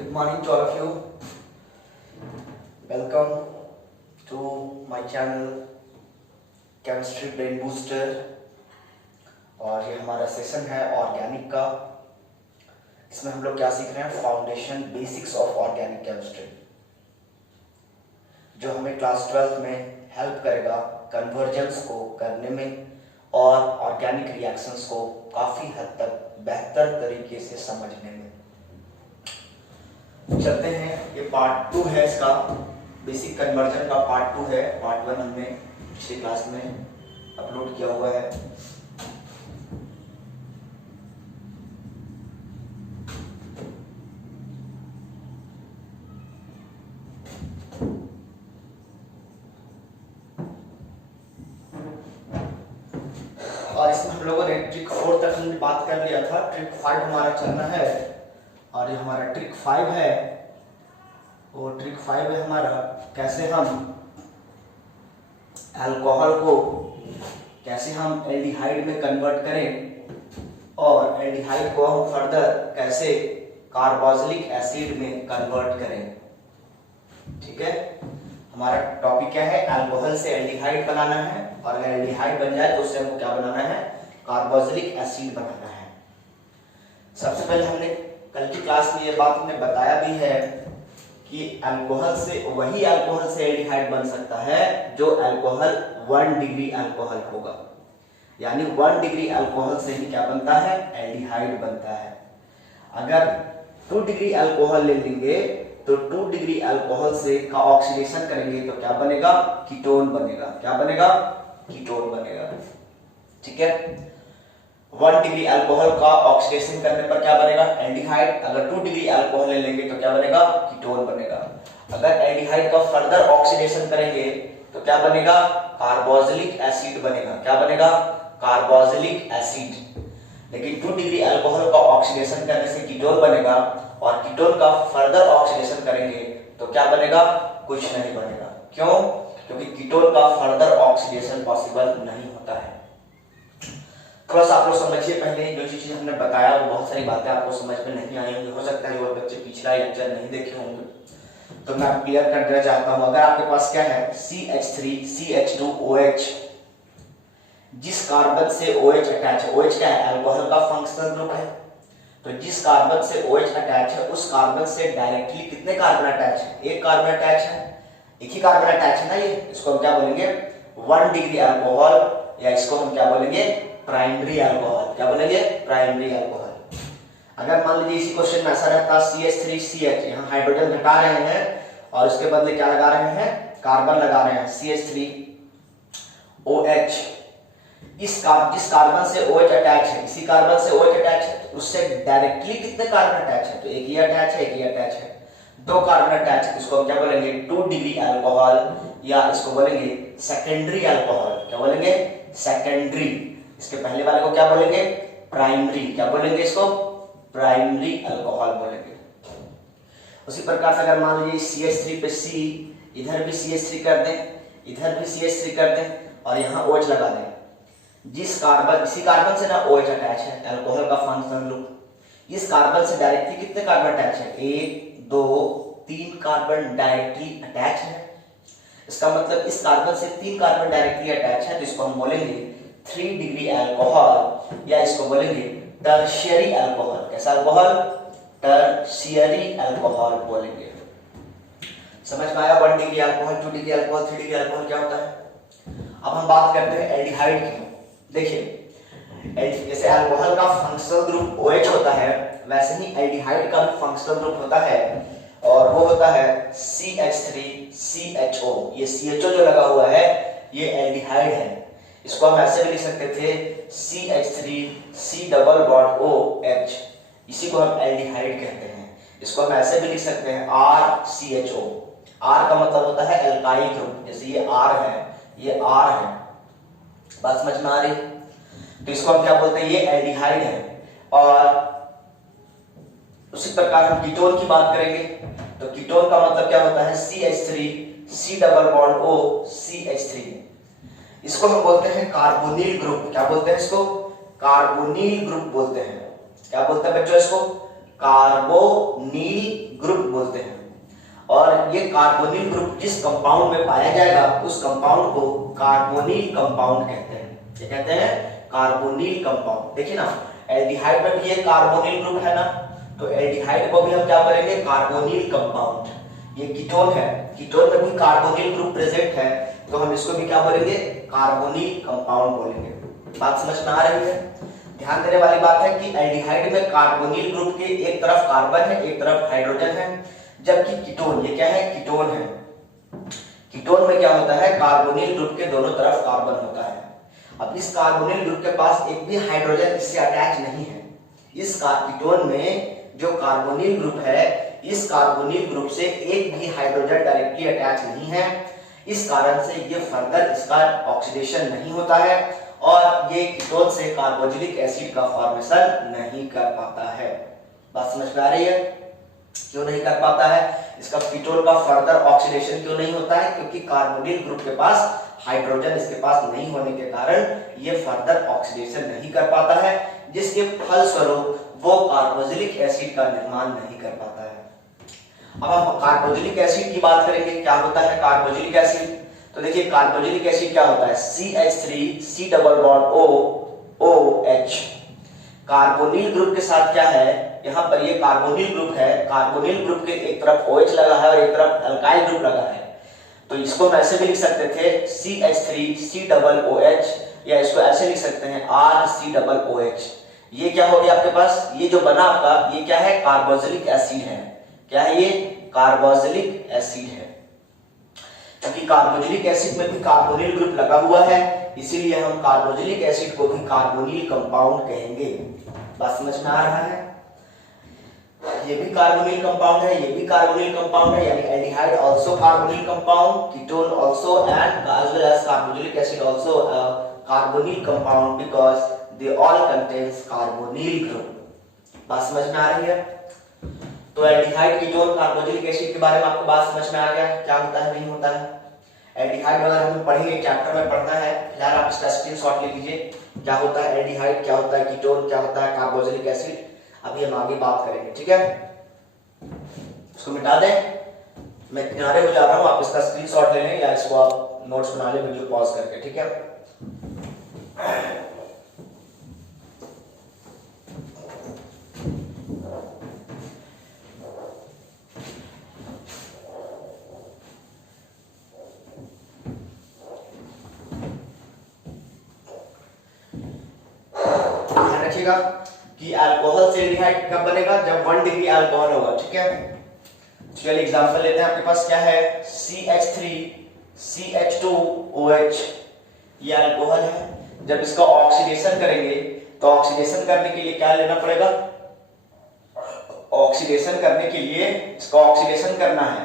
Good morning to all of you. Welcome to my channel Chemistry Brain Booster. और ये हमारा session है organic का। इसमें हम लोग क्या सीख रहे हैं? Foundation basics of organic chemistry, जो हमें क्लास 12th में हेल्प करेगा कन्वर्जेंस को करने में और ऑर्गेनिक रिएक्शंस को काफ़ी हद तक बेहतर तरीके से समझने में। चलते हैं, ये पार्ट 2 है इसका, बेसिक कन्वर्जन का पार्ट 2 है। पार्ट 1 हमने पिछली क्लास में अपलोड किया हुआ है। और इसमें हम लोगों ने ट्रिक 4 तक हमने बात कर लिया था। ट्रिक 5 हमारा चलना है और ये हमारा ट्रिक 5 है। वो ट्रिक 5 है हमारा, कैसे हम अल्कोहल को कैसे हम एल्डिहाइड में कन्वर्ट करें और एल्डिहाइड को हम फर्दर कैसे कार्बोक्सिलिक एसिड में कन्वर्ट करें। ठीक है, हमारा टॉपिक क्या है? अल्कोहल से एल्डिहाइड बनाना है और अगर एल्डिहाइड बन जाए तो उससे हमको क्या बनाना है? कार्बोक्सिलिक एसिड बनाना है। सबसे पहले हमने कल की क्लास में ये बात हमने बताया भी है कि अल्कोहल से वही अल्कोहल से एल्डिहाइड बन सकता है जो अल्कोहल 1 डिग्री अल्कोहल होगा, यानी 1 डिग्री अल्कोहल से ही क्या बनता है? एल्डिहाइड बनता है। अगर 2 डिग्री अल्कोहल ले लेंगे तो 2 डिग्री अल्कोहल से का ऑक्सीडेशन करेंगे तो क्या बनेगा? कीटोन बनेगा। क्या बनेगा? कीटोन बनेगा। ठीक है, 1 डिग्री अल्कोहल का ऑक्सीडेशन करने पर क्या बनेगा? एल्डिहाइड। अगर 2 डिग्री अल्कोहल ले लेंगे तो क्या बनेगा? कीटोन बनेगा। अगर एल्डिहाइड का फर्दर ऑक्सीडेशन करेंगे तो क्या बनेगा? कार्बोक्सिलिक एसिड बनेगा। क्या बनेगा? Carboxylic acid. लेकिन 2 डिग्री अल्कोहल का ऑक्सीडेशन करने से कीटोन बनेगा और कीटोन का फर्दर ऑक्सीडेशन करेंगे तो क्या बनेगा? कुछ नहीं बनेगा। क्यों? क्योंकि कीटोन का फर्दर ऑक्सीडेशन पॉसिबल नहीं होता है। थोड़ा सा आप लोग समझिए, पहले जो चीजें हमने बताया वो बहुत सारी बातें आपको समझ में नहीं आई होंगी। हो सकता है जो बच्चे पिछला लेक्चर नहीं देखे होंगे तो मैं क्लियर कर देना चाहता हूं। अगर आपके पास क्या है? CH3 CH2OH, जिस कार्बन से OH अटैच है, OH क्या है? अल्कोहल का फंक्शनल ग्रुप है। तो जिस कार्बन से OH अटैच है उस कार्बन से डायरेक्टली कितने कार्बन अटैच है? एक कार्बन अटैच है, एक ही कार्बन अटैच है ना। ये इसको हम क्या बोलेंगे? 1 डिग्री अल्कोहल, या इसको हम क्या बोलेंगे? Primary alcohol. क्या बोलेंगे? Primary alcohol. अगर मान लीजिए इसी क्वेश्चन में ऐसा रहता CH3CH, यहाँ हाइड्रोजन घटा रहे हैं और उसके बदले क्या लगा रहे हैं? कार्बन लगा रहे हैं CH3OH। जिस कार्बन से OH अटैच है, इसी कार्बन से OH अटैच है, तो उससे डायरेक्टली कितने कार्बन अटैच है? तो एक ही अटैच है, एक ही अटैच है। 2 कार्बन अटैच है, इसको हम क्या बोलेंगे? 2 डिग्री अल्कोहल, या इसको बोलेंगे सेकेंडरी अल्कोहल। क्या बोलेंगे? सेकेंडरी। इसके पहले वाले को क्या बोलेंगे? प्राइमरी। क्या बोलेंगे? इसको प्राइमरी अल्कोहल बोलेंगे। उसी प्रकार से अगर मान लीजिए CH3 पे C, इधर भी CH3 कर दें, इधर भी CH3 कर दें और यहाँ OH लगा दें। जिस कार्बन, इसी कार्बन से ना OH अटैच है, अल्कोहल का फंक्शनल ग्रुप। इस कार्बन से डायरेक्टली कितने कार्बन अटैच है? 1 2 3 कार्बन डायरेक्टली अटैच है। इसका मतलब इस कार्बन से 3 कार्बन डायरेक्टली अटैच है, तो इसको हम बोलेंगे 3 डिग्री अल्कोहल, या इसको बोलेंगे टर्शियरी अल्कोहल। कैसा अल्कोहल? टर्शियरी अल्कोहल बोलेंगे। समझ में आया? 1 degree alcohol, 2 degree alcohol, 3 degree alcohol क्या होता है? अब हम बात करते हैं एल्डिहाइड की। देखिए, जैसे अल्कोहल का फंक्शनल ग्रुप OH होता है, वैसे ही एल्डिहाइड का भी फंक्शनल ग्रुप होता है और वो होता है CH3CHO। ये CHO जो लगा हुआ है ये एल्डिहाइड है। इसको हम ऐसे भी लिख सकते थे CH3C⋅OH, इसी को हम एल्डिहाइड कहते हैं। इसको हम ऐसे भी लिख सकते हैं RCHO। R का मतलब होता है एल्काइल ग्रुप, जैसे ये R है, ये R है। बात समझ में आ रही? तो इसको हम क्या बोलते हैं? ये एल्डिहाइड है। और उसी प्रकार हम कीटोन की बात करेंगे तो कीटोन का मतलब क्या होता है? CH3C⋅OCH3। इसको हम बोलते हैं कार्बोनिल ग्रुप। क्या बोलते हैं इसको? कार्बोनिल ग्रुप बोलते हैं। क्या बोलते हैं बच्चों इसको? कार्बोनिल ग्रुप बोलते हैं। और ये कार्बोनिल ग्रुप जिस कंपाउंड में पाया जाएगा उस कंपाउंड को कार्बोनिल कंपाउंड कहते हैं। क्या कहते हैं? Carbonyl compound. देखिए ना, एल्डिहाइड में भी ये कार्बोनिल ग्रुप है ना, तो एल्डिहाइड को भी हम क्या करेंगे? Carbonyl compound. ये कीटोन है, कीटोन में भी कार्बोनिल ग्रुप प्रेजेंट है, तो हम इसको भी क्या बोलेंगे? कार्बोनिल कंपाउंड बोलेंगे। बात समझ में आ रही है? ध्यान देने वाली बात है कि एल्डिहाइड में कार्बोनिल ग्रुप के एक तरफ कार्बन है, एक तरफ हाइड्रोजन है, जबकि कीटोन, ये क्या है? कीटोन है। कीटोन में क्या होता है? कार्बोनिल ग्रुप के दोनों तरफ कार्बन होता है। अब इस कार्बोनिल ग्रुप के पास एक भी हाइड्रोजन इससे अटैच नहीं है। इस कीटोन में जो कार्बोनिल ग्रुप है, इस कार्बोनिल ग्रुप से एक भी हाइड्रोजन डायरेक्टली अटैच नहीं है। इस कारण से ये फर्दर इसका ऑक्सीडेशन नहीं होता है और ये कीटोन से कार्बोक्सिलिक एसिड का फॉर्मेशन नहीं कर पाता है। बात समझ में आ रही है? क्यों नहीं कर पाता है? इसका कीटोन का फर्दर ऑक्सीडेशन क्यों नहीं होता है? क्योंकि कार्बोनिल ग्रुप के पास हाइड्रोजन इसके पास नहीं होने के कारण ये फर्दर ऑक्सीडेशन नहीं कर पाता है, जिसके फलस्वरूप वो कार्बोक्सिलिक एसिड का निर्माण नहीं कर पाता है। अब हम कार्बोक्सिलिक एसिड की बात करेंगे। क्या होता है कार्बोक्सिलिक एसिड? तो देखिए, कार्बोक्सिलिक एसिड क्या होता है? CH3 C double bond OH। Carbonyl group के साथ क्या है? यहाँ पर ये कार्बोनिल ग्रुप है, कार्बोनिल ग्रुप के एक तरफ OH लगा है और एक तरफ अल्काइल ग्रुप लगा है, तो इसको हम ऐसे भी लिख सकते थे CH3 C डबल OH, या इसको ऐसे लिख सकते हैं RC डबल OH। ये क्या हो गया आपके पास? ये जो बना आपका, ये क्या है? कार्बोक्सिलिक एसिड है। क्या है ये? कार्बोक्सिलिक एसिड है। क्योंकि कार्बोक्सिलिक एसिड में भी कार्बोनिल ग्रुप लगा हुआ है, इसीलिए हम कार्बोक्सिलिक एसिड को भी कार्बोनिल कंपाउंड कहेंगे। बात समझ में आ रहा है? ये भी कार्बोनिल कंपाउंड है, ये भी कार्बोनिल कंपाउंड है, यानी aldehyde also carbonyl compound, ketone also and as well as carboxylic acid also carbonyl compound because they all contains carbonyl group. बात समझ में आ रही है? तो एल्डिहाइड, कीटोन, कार्बोक्सिलिक एसिड के बारे में आपको बात समझ में आ गया क्या होता है, नहीं होता है। एल्डिहाइड वगैरह हम पढ़ेंगे, चैप्टर में पढ़ना है, फिलहाल आप इसका स्क्रीनशॉट ले लीजिए। क्या होता है एल्डिहाइड, क्या होता है कीटोन, क्या होता है कार्बोक्सिलिक एसिड, अभी हम आगे बात करेंगे। ठीक है, इसको मिटा दें, मैं किनारे हो जा रहा हूं, आप इसका स्क्रीनशॉट ले लें या इसको आप नोट्स बना लें वीडियो पॉज करके। ठीक है, कि अल्कोहल से एल्डिहाइड कब बनेगा? जब 1 डिग्री अल्कोहल होगा। ठीक है, चलिए एग्जांपल लेते हैं। आपके पास क्या है? CH3 CH2OH, ये अल्कोहल है। जब इसका ऑक्सीडेशन करेंगे तो ऑक्सीडेशन करने के लिए क्या लेना पड़ेगा? ऑक्सीडेशन करने के लिए इसका ऑक्सीडेशन करना है।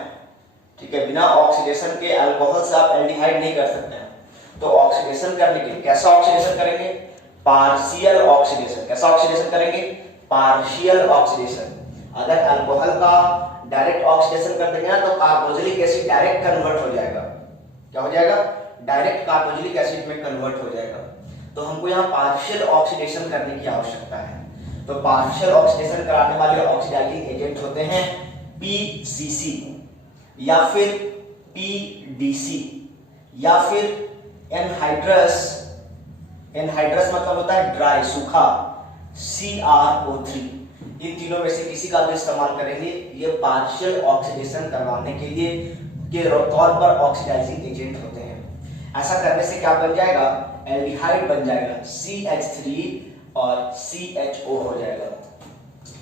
ठीक है, बिना ऑक्सीडेशन के अल्कोहल से आप एल्डिहाइड नहीं कर सकते हैं। तो ऑक्सीडेशन करने के लिए कैसा ऑक्सीडेशन करेंगे? Partial oxidation. कैसा ऑक्सीडेशन करेंगे? Partial oxidation. अगर अल्कोहल का डायरेक्ट ऑक्सीडेशन कर देंगे ना तो कार्बोक्सिलिक एसिड डायरेक्ट कन्वर्ट हो जाएगा। क्या हो जाएगा? डायरेक्ट कार्बोक्सिलिक एसिड में कन्वर्ट हो जाएगा। तो हमको यहाँ पार्शियल ऑक्सीडेशन करने की आवश्यकता है। तो पार्शियल ऑक्सीडेशन कराने वाले ऑक्सीडाइजिंग एजेंट होते हैं PCC या फिर PDC या फिर एनहाइड्रस। एनहाइड्रस मतलब होता है ड्राई, सूखा, CrO3। इन तीनों में से किसी का भी इस्तेमाल करेंगे, ये पार्शियल ऑक्सीडेशन करवाने के लिए के तौर पर ऑक्सीडाइजिंग एजेंट होते हैं। ऐसा करने से क्या बन जाएगा? एल्डिहाइड बन जाएगा, CH3 और CHO हो जाएगा।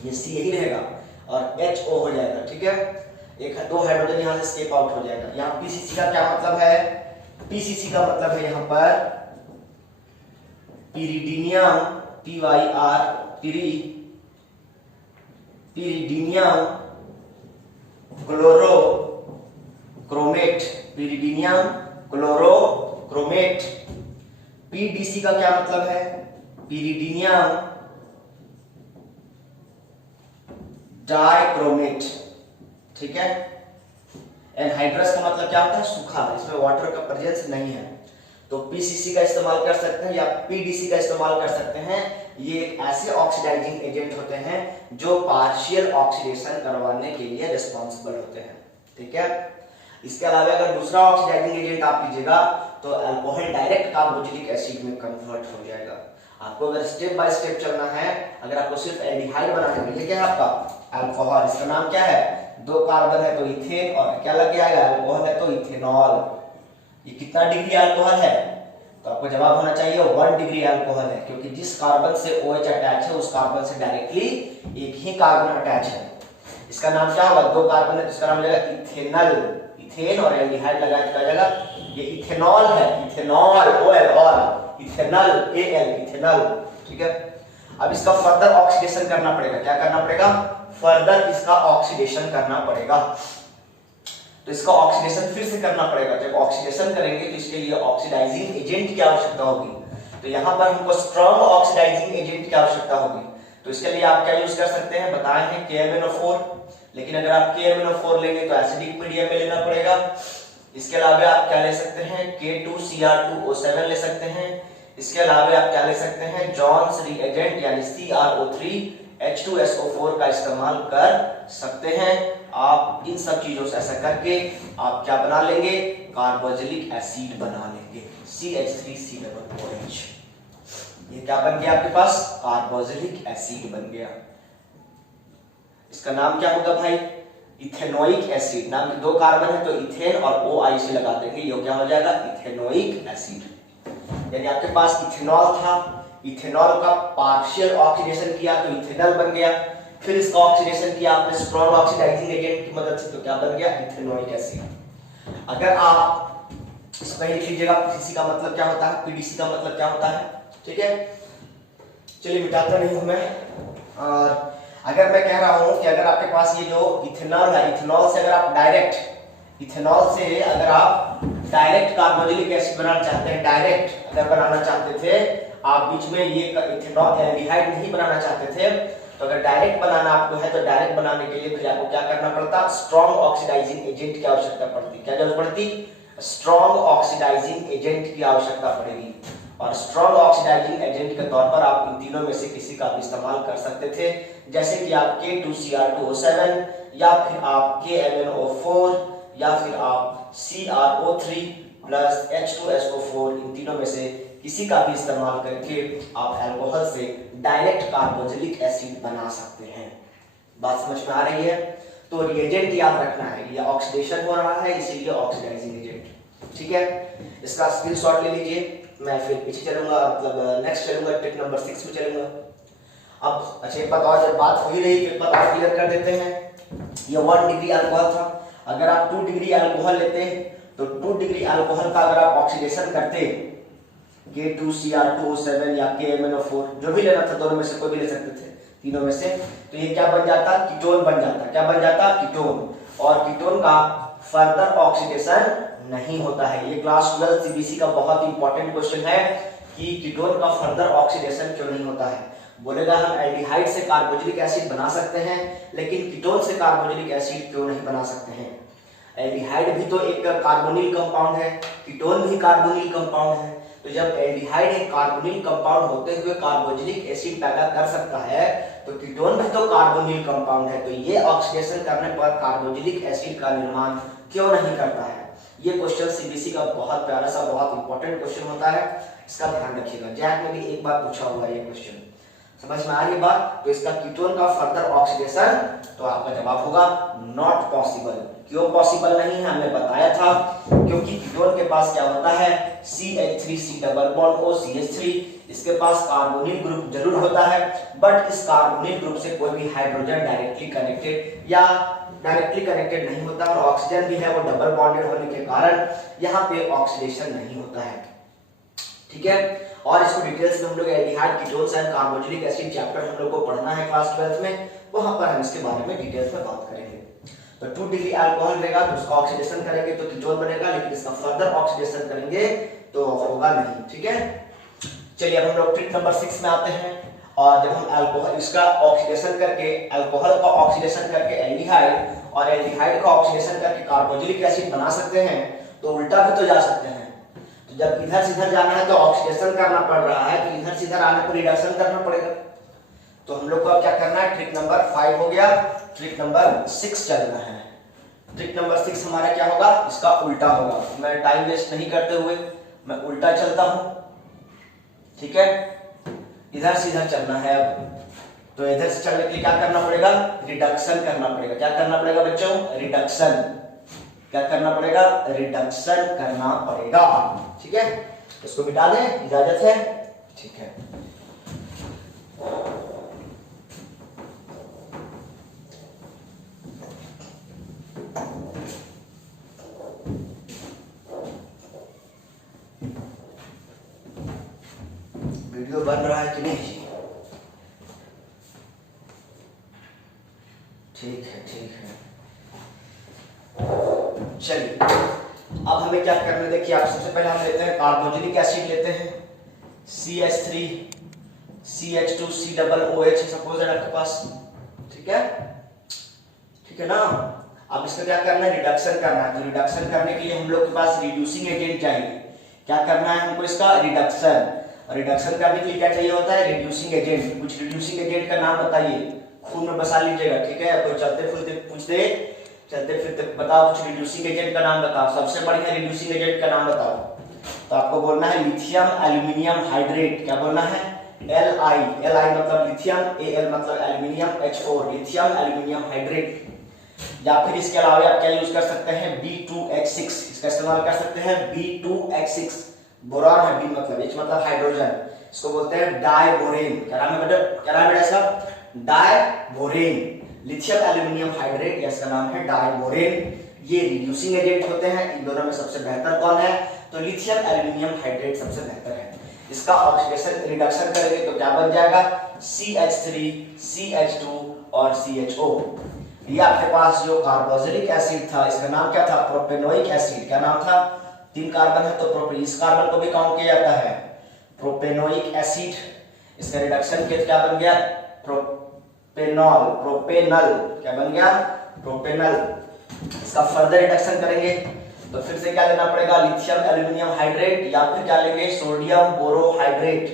ये C यही रहेगा और HO हो जाएगा। ठीक है, एक दो हाइड्रोजन यहां से स्केप आउट हो जाएगा। यहाँ PCC का क्या मतलब है? PCC का मतलब है यहाँ पर पिरिडीनियम, पिरिडीनियम क्लोरोक्रोमेट, पिरिडीनियम क्लोरोक्रोमेट। PDC का क्या मतलब है? पिरिडीनियम डाइक्रोमेट। ठीक है, एनहाइड्रस का मतलब क्या होता है? सूखा, इसमें वाटर का प्रेजेंस नहीं है। तो PCC का इस्तेमाल कर सकते हैं या PDC का इस्तेमाल कर सकते हैं ये एक ऐसे ऑक्सीडाइजिंग एजेंट होते हैं जो पार्शियल ऑक्सीडेशन करवाने के लिए रिस्पॉन्सिबल होते हैं। ठीक है, इसके अलावा अगर दूसरा ऑक्सीडाइजिंग एजेंट आप लीजिएगा तो अल्कोहल डायरेक्ट कार्बोक्सिलिक एसिड में कन्वर्ट हो जाएगा। आपको अगर स्टेप बाय स्टेप चलना है, अगर आपको सिर्फ एल्डिहाइड बनाना है, ये क्या है आपका अल्कोहल, इसका नाम क्या है, 2 कार्बन है तो इथेन, और क्या लग गया है अल्कोहल है तो इथेनॉल। ये कितना डिग्री अल्कोहल है, तो आपको जवाब होना चाहिए 1 डिग्री अल्कोहल है, क्योंकि जिस कार्बन से OH अटैच है उस कार्बन से डायरेक्टली एक ही कार्बन अटैच है। इसका नाम क्या होगा, 2 कार्बन है तो इसका नाम लगेगा इथेनल, इथेन और एल्डिहाइड लगाया तो क्या जाएगा, ये इथेनॉल है, इथेनॉल OL और इथेनल AL इथेनल। ठीक है, अब इसका फर्दर ऑक्सीडेशन करना पड़ेगा, क्या करना पड़ेगा, फर्दर इसका ऑक्सीडेशन करना पड़ेगा। तो इसका ऑक्सीडेशन फिर से करना पड़ेगा। जब ऑक्सीडेशन करेंगे तो इसके लिए ऑक्सीडाइजिंग एजेंट की आवश्यकता होगी। तो यहाँ पर हमको स्ट्रॉन्ग ऑक्सीडाइजिंग एजेंट की आवश्यकता होगी। तो इसके लिए आप क्या यूज कर सकते हैं, बताए हैं KMnO4, लेकिन अगर आप KMnO4 लेंगे तो एसिडिक मीडियम में लेना पड़ेगा। इसके अलावा आप क्या ले सकते हैं, K2Cr2O7 ले सकते हैं। इसके अलावा आप क्या ले सकते हैं, जॉन्स रिएजेंट यानी CrO3H2SO4 का इस्तेमाल कर सकते हैं। आप इन सब चीजों से ऐसा करके आप क्या बना लेंगे, कार्बोक्सिलिक एसिड बना लेंगे, CH3COOH। ये क्या बन गया आपके पास, कार्बोक्सिलिक एसिड बन गया। इसका नाम क्या होगा भाई, इथेनोइक एसिड। नाम के 2 कार्बन है तो इथेन और OI से लगा देंगे, ये क्या हो जाएगा, इथेनोइक एसिड। यानी आपके पास इथेनॉल था, इथेनॉल का पार्शियल ऑक्सीडेशन किया तो इथेनॉल बन गया, फिर इसका ऑक्सीडेशन किया आपने स्ट्रॉन्ग ऑक्सीडाइजिंग एजेंट की मदद से तो क्या बन गया, इथेनोइक एसिड। अगर आप इसमें लिख लीजिएगा PCC का मतलब क्या होता है, PDC का मतलब क्या होता है। ठीक है, चलिए मिटाता नहीं हूं मैं। और अगर मैं कह रहा हूं कि अगर आपके पास ये जो इथेनॉल है, इथेनॉल से अगर आप डायरेक्ट कार्बोक्सिलिक एसिड बनाना चाहते हैं, डायरेक्ट अगर बनाना चाहते थे आप, बीच में ये इथेनॉल एल्डिहाइड नहीं बनाना चाहते थे, तो अगर डायरेक्ट बनाना आपको है तो डायरेक्ट बनाने के लिए फिर आपको क्या करना पड़ता, स्ट्रॉन्ग ऑक्सीडाइजिंग एजेंट की आवश्यकता पड़ती। क्या जरूरत पड़ती, स्ट्रॉन्ग ऑक्सीडाइजिंग एजेंट की आवश्यकता पड़ेगी। और स्ट्रॉन्ग ऑक्सीडाइजिंग एजेंट के तौर पर आप इन तीनों में से किसी का भी इस्तेमाल कर सकते थे, जैसे कि आप K2Cr2O7 या फिर आप KMnO4 या फिर आप CrO3 प्लस H2SO4, इन तीनों में से किसी का भी इस्तेमाल करके आप अल्कोहल से डायरेक्ट कार्बोक्सिलिक एसिड बना सकते हैं। बात समझ में आ रही है। तो रिएजेंट याद रखना है, ये ऑक्सीडेशन हो रहा है इसीलिए ऑक्सीडाइजिंग एजेंट। ठीक है, इसका स्क्रीनशॉट ले लीजिए। मैं फिर पीछे चलूंगा, मतलब नेक्स्ट चलूंगा, टिप नंबर 6 में चलूंगा। अब अच्छा एक बात और, जब बात हो ही रही तो एक बात और क्लियर कर देते हैं। ये 1 डिग्री अल्कोहल था, अगर आप 2 डिग्री अल्कोहल लेते तो 2 डिग्री अल्कोहल का अगर आप ऑक्सीडेशन करते K2Cr2O7 या KMnO4 जो भी लेना था, दोनों में से कोई भी ले सकते थे, तीनों में से, तो ये क्या बन जाता, कीटोन बन जाता। क्या बन जाता, कीटोन। और कीटोन का फर्दर ऑक्सीडेशन नहीं होता है। ये क्लास 12 CBC का बहुत इंपॉर्टेंट क्वेश्चन है कि कीटोन का फर्दर ऑक्सीडेशन क्यों नहीं होता है। बोलेगा हम एल्डिहाइड से कार्बोक्सिलिक एसिड बना सकते हैं, लेकिन कीटोन से कार्बोक्सिलिक एसिड क्यों नहीं बना सकते हैं। एल्डिहाइड भी तो एक कार्बोनिल कंपाउंड है, कीटोन भी कार्बोनिल कंपाउंड है। तो जब एल्डिहाइड एक कार्बोनिल कंपाउंड होते हुए कार्बोक्सिलिक एसिड पैदा कर सकता है, तो कीटोन भी तो कार्बोनिल कंपाउंड है, तो ये ऑक्सीडेशन करने पर कार्बोक्सिलिक एसिड का निर्माण क्यों नहीं करता है। ये क्वेश्चन CBC का बहुत प्यारा सा, बहुत इंपॉर्टेंट क्वेश्चन होता है, इसका ध्यान रखिएगा। जैक में भी एक बार पूछा हुआ है ये क्वेश्चन, समझ में आ रही बात। तो इसका कीटोन का फर्दर ऑक्सीडेशन, तो आपका जवाब होगा नॉट पॉसिबल। क्यों पॉसिबल नहीं है, हमने बताया था, क्योंकि कीटोन के पास क्या होता है, CH3C double bond O CH3, इसके पास कार्बोनिल ग्रुप जरूर होता है, बट इस कार्बोनिल ग्रुप से कोई भी हाइड्रोजन डायरेक्टली कनेक्टेड या डायरेक्टली कनेक्टेड नहीं होता, और ऑक्सीजन भी है वो डबल बॉन्डेड होने के कारण यहाँ पे ऑक्सीडेशन नहीं होता है। ठीक है, और इसको डिटेल्स में हम लोग aldehyde, ketones and carboxylic acid chapter हम लोग को पढ़ना है क्लास 12 में, वहां पर हम इसके बारे में डिटेल्स में बात करेंगे। तो 2 डिग्री अल्कोहल रहेगा तो उसका ऑक्सीडेशन करेंगे तो कीटोन बनेगा, लेकिन इसका फर्दर ऑक्सीडेशन करेंगे तो होगा नहीं। ठीक है, चलिए अब हम लोग ट्रिक नंबर 6 में आते हैं। और जब हम अल्कोहल इसका ऑक्सीडेशन करके, अल्कोहल का ऑक्सीडेशन करके एल्डिहाइड और एल्डिहाइड का ऑक्सीडेशन करके कार्बोक्सिलिक एसिड बना सकते हैं, तो उल्टा भी तो जा सकते हैं। तो जब इधर से इधर जाना है तो ऑक्सीडेशन करना पड़ रहा है, तो इधर से इधर आने पर रिडक्शन करना पड़ेगा। तो हम लोग को अब क्या करना है, ट्रिक नंबर 5 हो गया, ट्रिक नंबर 6 चलना है। ट्रिक नंबर 6 हमारा क्या होगा, इसका उल्टा होगा। मैं टाइम वेस्ट नहीं करते हुए मैं उल्टा चलता हूं, ठीक है। इधर से इधर चलना है अब, तो इधर से चलने के लिए क्या करना पड़ेगा, रिडक्शन करना पड़ेगा। क्या करना पड़ेगा बच्चों, रिडक्शन। क्या करना पड़ेगा, रिडक्शन करना पड़ेगा, ठीक है। इसको मिटा दें, इजाजत है, ठीक है। वीडियो बन रहा है कि नहीं, ठीक है, ठीक है। चलिए अब हमें क्या करना है, देखिए आप सबसे पहले हम लेते हैं कार्बोक्सिलिक एसिड लेते हैं, CH3 CH2 COOH सपोज है आपके पास, ठीक है, ठीक है ना। अब इसका क्या करना है, रिडक्शन करना है। तो रिडक्शन करने के लिए हम लोग के पास रिड्यूसिंग एजेंट चाहिए। क्या करना है हमको, इसका रिडक्शन। रिडक्शन करने के लिए क्या चाहिए होता है, रिड्यूसिंग एजेंट। कुछ रिड्यूसिंग एजेंट का नाम बताइए, खून में बसा लीजिएगा, ठीक है। कोई चलते फिरते पूछते, चलते फिरते बताओ कुछ रिड्यूसिंग एजेंट का नाम बताओ, सबसे बढ़िया रिड्यूसिंग एजेंट का नाम बताओ। तो आपको बोलना है लिथियम एल्यूमिनियम हाइड्रेट। क्या बोलना है, Li मतलब लिथियम, Al मतलब aluminium, H4 lithium aluminium hydrate. या फिर इसके अलावा आप क्या यूज कर सकते हैं, B2H6, इसका इस्तेमाल कर सकते हैं, B2H6। बोरान है, B मतलब, H मतलब हाइड्रोजन, इसको बोलते हैं डाइबोरेन। क्या नाम है बेटा, क्या नाम है बेटा इसका, डाइबोरेन। लिथियम एल्यूमिनियम हाइड्रेट, या इसका नाम है डाइबोरेन। ये रिड्यूसिंग एजेंट होते हैं। इन दोनों में सबसे बेहतर कौन है, तो लिथियम एल्यूमिनियम हाइड्रेट सबसे बेहतर है। इसका ऑक्सीडेशन रिडक्शन करेंगे तो क्या बन जाएगा, CH3 CH2 और CHO। ये आपके पास जो कार्बोक्सिलिक एसिड था, इसका नाम क्या था, प्रोपेनोइक एसिड। क्या नाम था, 3 कार्बन है तो प्रोपेन, इस कार्बन को भी काउंट किया जाता है, प्रोपेनोइक एसिड। इसका रिडक्शन किया क्या बन गया, प्रोपेनॉल, प्रोपेनल। क्या बन गया, प्रोपेनल। इसका फर्दर रिडक्शन करेंगे तो फिर से क्या लेना पड़ेगा, लिथियम एल्यूमिनियम हाइड्रेट, या फिर क्या लेंगे, सोडियम बोरोहाइड्रेट।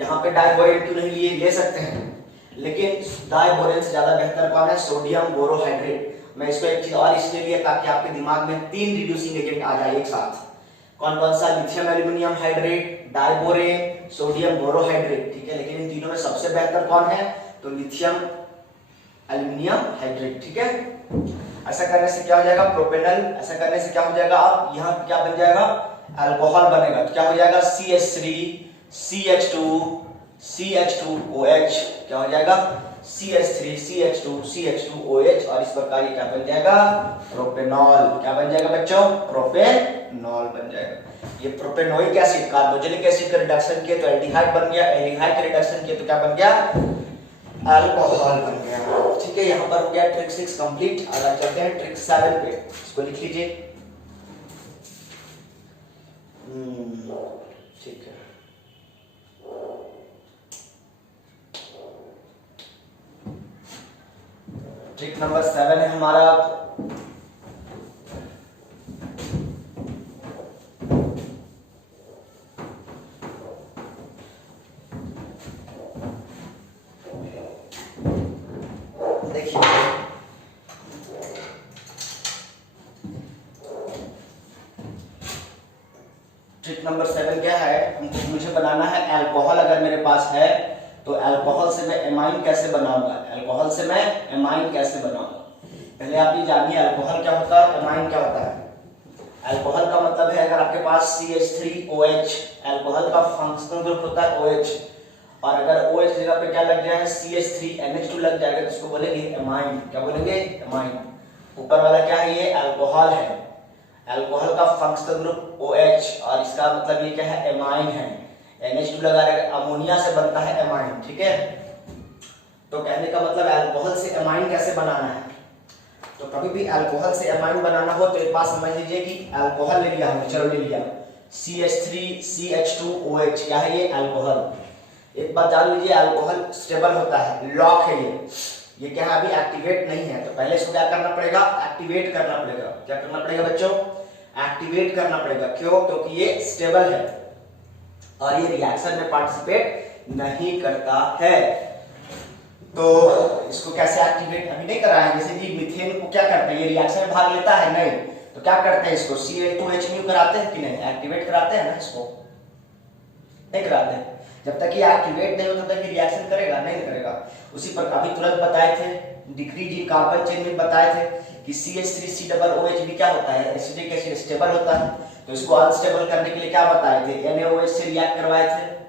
यहाँ पे डाइबोरेन क्यों नहीं लिए, ले सकते हैं, लेकिन डाइबोरेन से ज्यादा बेहतर कौन है, सोडियम बोरोहाइड्रेट। मैं इसको एक चीज और इसलिए लिया ताकि आपके दिमाग में 3 रिड्यूसिंग एजेंट आ जाए एक साथ। कौन कौन सा, lithium aluminium hydrate, diborane, sodium borohydrate, ठीक है। लेकिन इन तीनों में सबसे बेहतर कौन है, तो लिथियम एल्यूमिनियम हाइड्रेट, ठीक है। ऐसा करने से क्या हो जाएगा, प्रोपेनल। ऐसा करने से क्या हो जाएगा, आप यहाँ क्या बन जाएगा, अल्कोहल बनेगा। तो क्या हो जाएगा, CH3 CH2 CH2OH। क्या हो जाएगा, CH3 CH2 CH2OH, और इस प्रकार ये क्या बन जाएगा, प्रोपेनॉल। क्या बन जाएगा बच्चों, प्रोपेनॉल बन जाएगा। ये प्रोपेनोइक एसिड, कार्बोक्सिलिक एसिड का रिडक्शन किया तो एल्डिहाइड बन गया, एल्डिहाइड का रिडक्शन किया तो क्या बन गया, अल्कोहल बन गया, ठीक है। यहाँ पर हो गया ट्रिक 6 कंप्लीट। अगर चलते हैं ट्रिक 7 पे, इसको लिख लीजिए, ठीक है। ट्रिक नंबर 7 है हमारा, देखिए ट्रिक नंबर 7 क्या है, मुझे बनाना है अल्कोहल। अगर मेरे पास है तो अल्कोहल से मैं एमाइन कैसे बनाऊंगा, अल्कोहल से मैं एमाइन कैसे बनाऊंगा। पहले आप ये जानिए अल्कोहल क्या होता है, एमाइन क्या होता है। अल्कोहल का मतलब है, अगर आपके पास CH3OH, अल्कोहल का फंक्शनल ग्रुप होता है OH, और अगर OH जगह पे क्या लग जाए, CH3NH2 लग जाएगा तो इसको बोलेंगे एमाइन। क्या बोलेंगे, एमाइन। ऊपर वाला क्या है, ये अल्कोहल है, अल्कोहल का फंक्शनल ग्रुप OH, और इसका मतलब ये क्या है, एमाइन है। NH2 लगा रहेगा, अमोनिया से बनता है एमाइन, ठीक है। तो कहने का मतलब अल्कोहल से एमाइन कैसे बनाना है। तो कभी भी अल्कोहल से एमाइन बनाना हो तो एक बात समझ लीजिए कि अल्कोहल ले लिया हमने, चलो ले लिया, CH3 CH2OH, क्या है ये, अल्कोहल। एक बात जान लीजिए, अल्कोहल स्टेबल होता है, लॉक है ये क्या है, अभी एक्टिवेट नहीं है। तो पहले इसको क्या करना पड़ेगा, एक्टिवेट करना पड़ेगा। क्या करना पड़ेगा बच्चों, एक्टिवेट करना पड़ेगा। क्यों? क्योंकि ये स्टेबल है और ये रिएक्शन में पार्टिसिपेट नहीं करता है। तो इसको कैसे एक्टिवेट अभी नहीं करा है। जैसे कि मीथेन को क्या करते हैं, ये रिएक्शन में भाग लेता है नहीं, तो क्या करते हैं, इसको Cl2H कराते हैं कि नहीं, एक्टिवेट कराते हैं ना, इसको नहीं कराते हैं। जब तक ये एक्टिवेट नहीं होता तब तक ये रिएक्शन करेगा नहीं करेगा। उसी पर अभी तुरंत बताए थे, डिक्रीज इन कार्बन चेन में बताए थे कि CH3COOH भी क्या होता है, एसिडिक एसिड स्टेबल होता है। तो इसको अनस्टेबल करने के लिए क्या बताए थे, NaOH से रिएक्ट करवाए थे।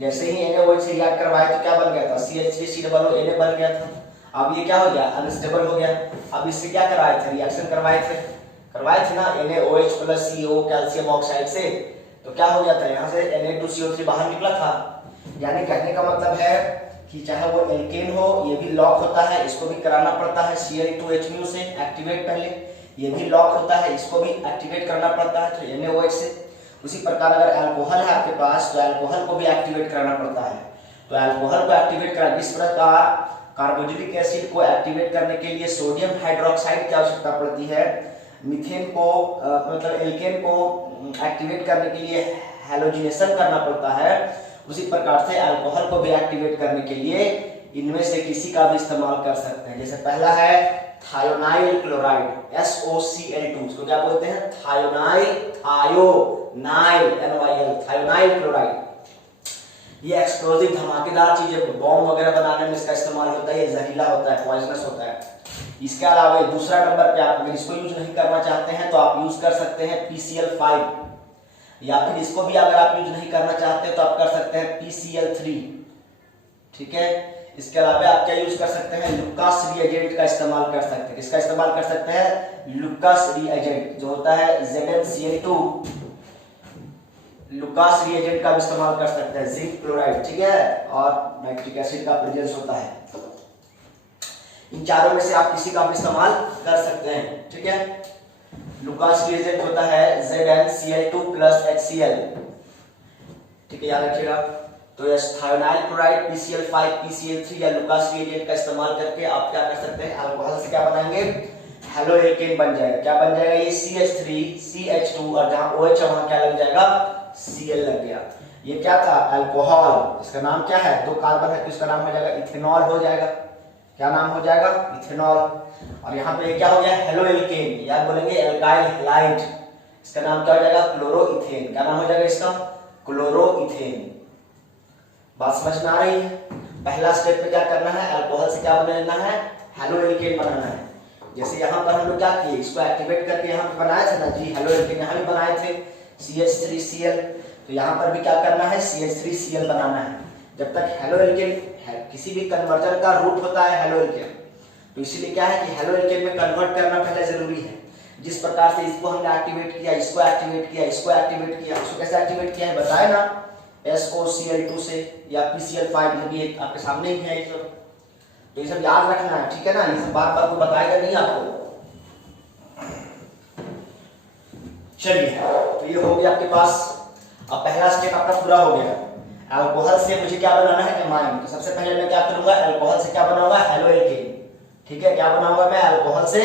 जैसे ही NaOH से रिएक्ट करवाए तो क्या बन गया था, CH3COONA बन गया था। अब ये क्या हो गया, अनस्टेबल हो गया। अब इससे क्या करवाए थे, रिएक्शन करवाए थे ना, NaOH plus CO calcium oxide से। तो क्या हो गया था, यहाँ से Na2CO3 बाहर निकला था। यानी कहने का मतलब है कि चाहे वो एल्केन हो, ये भी लॉक होता है, इसको भी कराना पड़ता है Cl2H से एक्टिवेट पहले, ये भी लॉक होता है, इसको भी एक्टिवेट करना पड़ता है तो NaOH से। उसी प्रकार अगर अल्कोहल है आपके पास तो अल्कोहल को भी एक्टिवेट कराना पड़ता है। तो अल्कोहल को एक्टिवेट करा, जिस प्रकार कार्बोक्सिलिक एसिड को एक्टिवेट करने के लिए सोडियम हाइड्रोक्साइड की आवश्यकता पड़ती है, मीथेन को मतलब एल्केन को एक्टिवेट करने के लिए हैलोजिनेशन करना पड़ता है, उसी प्रकार से अल्कोहल को भी एक्टिवेट करने के लिए इनमें से किसी का भी इस्तेमाल कर सकते हैं। जैसे पहला है थायोनाइल क्लोराइड SOCl2, इसको क्या बोलते हैं, थायोनाइल क्लोराइड। ये एक्सप्लोजिव धमाकेदार चीजें बॉम्ब वगैरह बनाने में इसका इस्तेमाल होता है, ये जहरीला होता है, पॉइजनस होता है। इसके अलावा दूसरा नंबर पे आप अगर इसको यूज नहीं करना चाहते हैं तो आप यूज कर सकते हैं PCl5, या फिर इसको भी अगर आप यूज नहीं करना चाहते तो आप कर सकते हैं PCl3। ठीक है, इसके अलावा आप क्या यूज कर सकते हैं, लुकास रिएजेंट का इस्तेमाल कर सकते हैं। किसका इस्तेमाल कर सकते हैं, लुकास रिएजेंट जो होता है ZnCl2, लुकास रिएजेंट का भी इस्तेमाल कर सकते हैं, जिंक क्लोराइड, ठीक है, और नाइट्रिक एसिड का प्रेजेंस होता है। इन चारों में से आप किसी का भी इस्तेमाल कर सकते हैं। ठीक है, लुकास रिएजेंट होता है ZnCl2 प्लस HCl। ठीक है, याद रखिएगा। तो थायोनाइल क्लोराइड, PCl5, PCl3 या लुकास रिएजेंट का इस्तेमाल करके आप क्या कर सकते हैं, अल्कोहल से क्या बनाएंगे, हेलो एल्केन बन जाएगा। क्या बन जाएगा, ये CH3 CH2 और जहां OH है वहां क्या लग जाएगा, Cl लग गया। ये क्या था, अल्कोहल, इसका नाम क्या है, 2 कार्बन है तो इसका नाम हो जाएगा इथेनॉल हो जाएगा। क्या नाम हो जाएगा, इथेनॉल। और यहाँ पे क्या हो गया, हेलो एल्केन, याद बोलेंगे एल्काइल हैलाइड, इसका नाम क्या हो जाएगा, क्लोरोइथेन। क्या नाम हो जाएगा इसका, क्लोरोइथेन। बात समझ में आ रही है। पहला स्टेप पे क्या करना है, अल्कोहल से क्या बनाना है, हेलो एल्केन बनाना है। जैसे यहाँ पर हम लोग क्या किए, इसको एक्टिवेट करके यहाँ पे बनाए थे ना जी, हेलो एल्केन यहाँ भी बनाए थे CH3Cl। तो यहाँ पर भी क्या करना है, CH3Cl बनाना है। जब तक हेलो एल्केन है, किसी भी कन्वर्जन का रूट होता है हेलो एल्केन, तो इसीलिए क्या है कि हेलो एल्केन में कन्वर्ट करना पहले जरूरी है। जिस प्रकार से इसको हमने एक्टिवेट किया, इसको एक्टिवेट किया, इसको एक्टिवेट किया, इसको कैसे एक्टिवेट किया है बताए ना, SOCl2 से या PCl5, ये आपके सामने ही है ये सब। तो ये सब याद रखना है, ठीक है ना, ये सब बार बार को बताएगा नहीं आपको। चलिए, तो ये हो गया आपके पास। अब पहला स्टेप आपका पूरा हो गया। अल्कोहल से मुझे क्या बनाना है, एमाइन। तो सबसे पहले मैं क्या करूंगा, अल्कोहल से क्या बनाऊंगा, हेलो एल्केन। ठीक है, क्या बनाऊंगा मैं, अल्कोहल से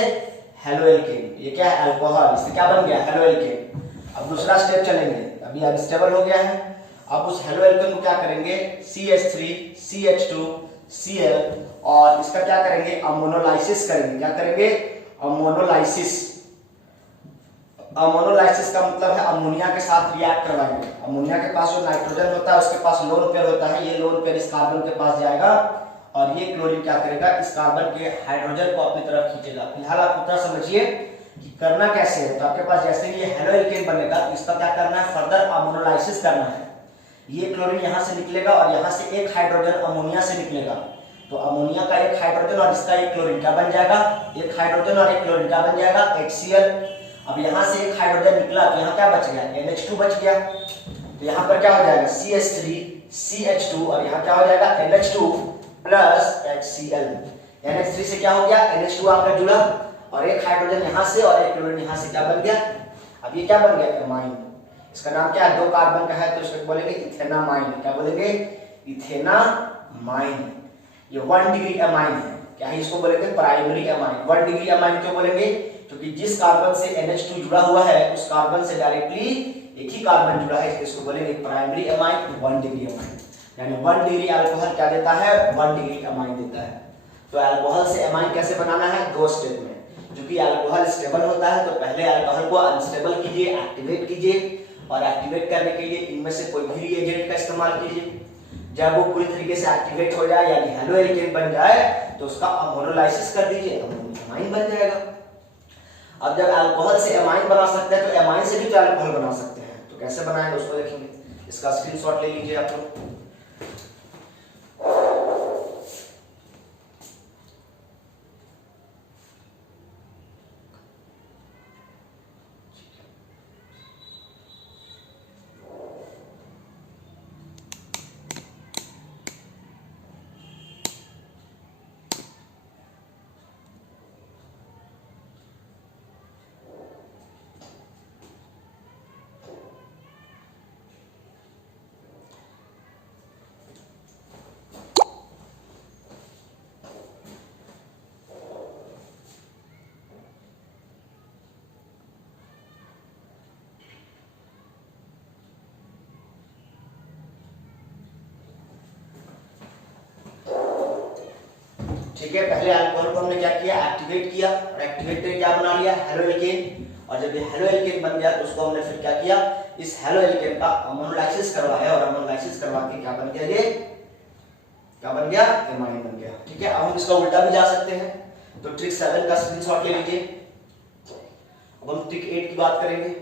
हेलो एल्केन। ये क्या है, अल्कोहल, इससे क्या बन गया, हेलो एल्केन। अब दूसरा स्टेप चलेंगे, अभी अनस्टेबल हो गया है। अब उस हेलो एल्केन को क्या करेंगे, CH3 CH2 Cl, और इसका क्या करेंगे, अमोनोलाइसिस करेंगे। क्या करेंगे, अमोनोलाइसिस। अमोनोलाइसिस का मतलब है अमोनिया के साथ रिएक्ट करवाएंगे। अमोनिया के पास जो नाइट्रोजन होता है उसके पास लोन पेयर होता है, ये लोन पेयर इस कार्बन के पास जाएगा और ये क्लोरीन क्या करेगा, इस कार्बन के हाइड्रोजन को अपनी तरफ खींचेगा। फिलहाल आप उतना समझिए कि करना कैसे है। तो आपके पास जैसे ही ये हेलो एल्केन बनेगा तो इसका क्या करना है, फर्दर अमोनोलाइसिस करना है। ये क्लोरीन यहाँ से निकलेगा और यहाँ से एक हाइड्रोजन अमोनिया से निकलेगा। तो अमोनिया का एक हाइड्रोजन और इसका एक क्लोरीन क्या बन जाएगा, एक हाइड्रोजन और एक क्लोरीन क्या बन जाएगा, HCl। अब यहाँ से एक हाइड्रोजन निकला तो यहाँ क्या बच गया, NH2 बच गया। तो यहाँ पर क्या हो जाएगा, CH3 CH2 और यहाँ क्या हो जाएगा, NH2 प्लस HCl। NH3 से क्या हो गया, NH2 आपका जुड़ा और एक हाइड्रोजन यहाँ से और एक क्लोरीन यहाँ से क्या बन गया। अब ये क्या बन गया, एमाइन। इसका नाम क्या है, 2 कार्बन का है तो इसको बोलेंगे इथेनामाइन। क्या बोलेंगे, इथेनामाइन। ये 1 डिग्री एमाइन है। क्या है, इसको बोलेंगे प्राइमरी अमाइन। 1 डिग्री अमाइन क्यों बोलेंगे, क्योंकि जिस कार्बन से NH2 जुड़ा हुआ है उस कार्बन से डायरेक्टली एक ही कार्बन जुड़ा है, इसको बोलेंगे प्राइमरी अमाइन 1 डिग्री अमाइन। यानी 1 डिग्री अल्कोहल क्या देता है, 1 डिग्री अमाइन देता है। तो अल्कोहल से अमाइन कैसे बनाना है, 2 स्टेप में। क्योंकि अल्कोहल स्टेबल होता है तो पहले अल्कोहल को अनस्टेबल कीजिए, एक्टिवेट कीजिए, और एक्टिवेट करने के लिए इनमें से कोई भी रिएजेंट का इस्तेमाल कीजिए। जब वो पूरी तरीके से एक्टिवेट हो जाए यानी हेलो एल्केन बन जाए तो उसका अमोनोलाइसिस कर दीजिए, अमाइन बन जाएगा। अब जब अल्कोहल से अमाइन बना सकते हैं तो अमाइन से भी तो अल्कोहल बना सकते हैं, तो कैसे बनाएंगे उसको देखेंगे। इसका स्क्रीनशॉट ले लीजिए आप लोग। ठीक है, पहले अल्कोहल को हमने क्या किया, एक्टिवेट किया, और एक्टिवेट करके क्या बना लिया, हेलो एल्केन। और जब ये हेलो एल्केन बन गया तो उसको हमने फिर क्या किया, इस हेलो एल्केन का अमोनोलाइसिस करवाया, और अमोनोलाइसिस करवा के क्या बन गया, ये क्या बन गया, एमाइन बन गया। ठीक है, अब हम इसका उल्टा भी जा सकते हैं। तो ट्रिक 7 का स्क्रीनशॉट ले लीजिए। अब हम ट्रिक 8 की बात करेंगे।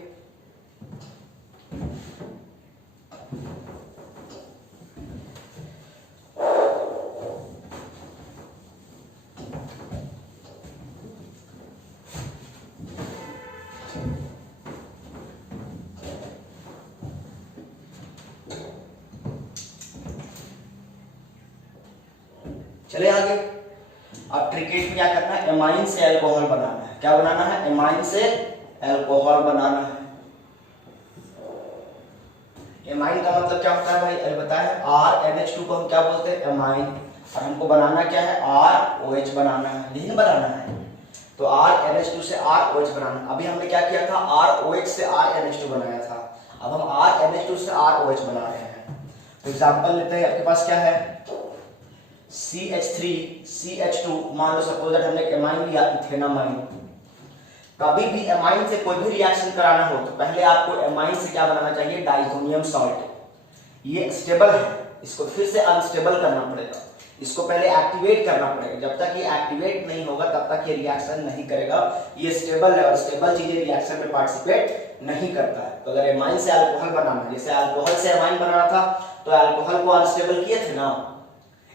चले आगे। अब ट्रिक 8 में क्या करना है, एमाइन से अल्कोहल बनाना है। क्या बनाना है, एमाइन से अल्कोहल बनाना है। एमाइन का मतलब क्या होता है भाई, अरे बताएं, RNH2 को हम क्या बोलते हैं, एमाइन। और हमको बनाना क्या है, ROH बनाना है, नहीं बनाना है। तो RNH2 से ROH बनाना। अभी हमने क्या किया था, ROH से RNH2 बनाया था। अब हम RNH2 से ROH बना रहे हैं। तो एग्जांपल लेते हैं, आपके पास क्या है, CH3 CH2। मान लो सपोज दैट हमने एमाइन लिया, इथेनामाइन। कभी भी एमाइन से कोई भी रिएक्शन कराना हो तो पहले आपको एमाइन से क्या बनाना चाहिए, डाइजोनियम सॉल्ट। ये स्टेबल है, इसको फिर से अनस्टेबल करना पड़ेगा, इसको पहले एक्टिवेट करना पड़ेगा। जब तक ये एक्टिवेट नहीं होगा तब तक ये रिएक्शन नहीं करेगा। ये स्टेबल है और स्टेबल चीजें रिएक्शन में पार्टिसिपेट नहीं करता है। तो अगर एमाइन से अल्कोहल बनाना, जैसे अल्कोहल से एमाइन बनाना था तो अल्कोहल को अनस्टेबल किए थे ना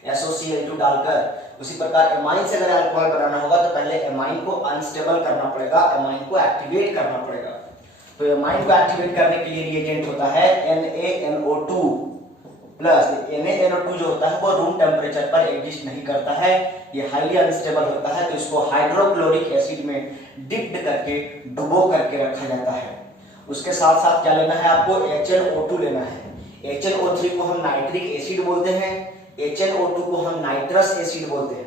SOCl2 डालकर, उसी प्रकार एमाइन से अगर अल्कोहल बनाना होगा तो पहले एमाइन को अनस्टेबल करना पड़ेगा, एमाइन को एक्टिवेट करना पड़ेगा। तो एमाइन को एक्टिवेट करने के लिए रिएजेंट होता है NaNO2 प्लस। NaNO2 जो होता है वो रूम टेम्परेचर पर एग्जिस्ट नहीं करता है, ये हाईली अनस्टेबल होता है। तो इसको हाइड्रोक्लोरिक एसिड में डिप्ड करके, डुबो करके रखा जाता है। उसके साथ साथ क्या लेना है आपको, HNO2 लेना है। HNO3 को हम नाइट्रिक एसिड बोलते हैं, HNO2 को हम नाइट्रस एसिड बोलते हैं।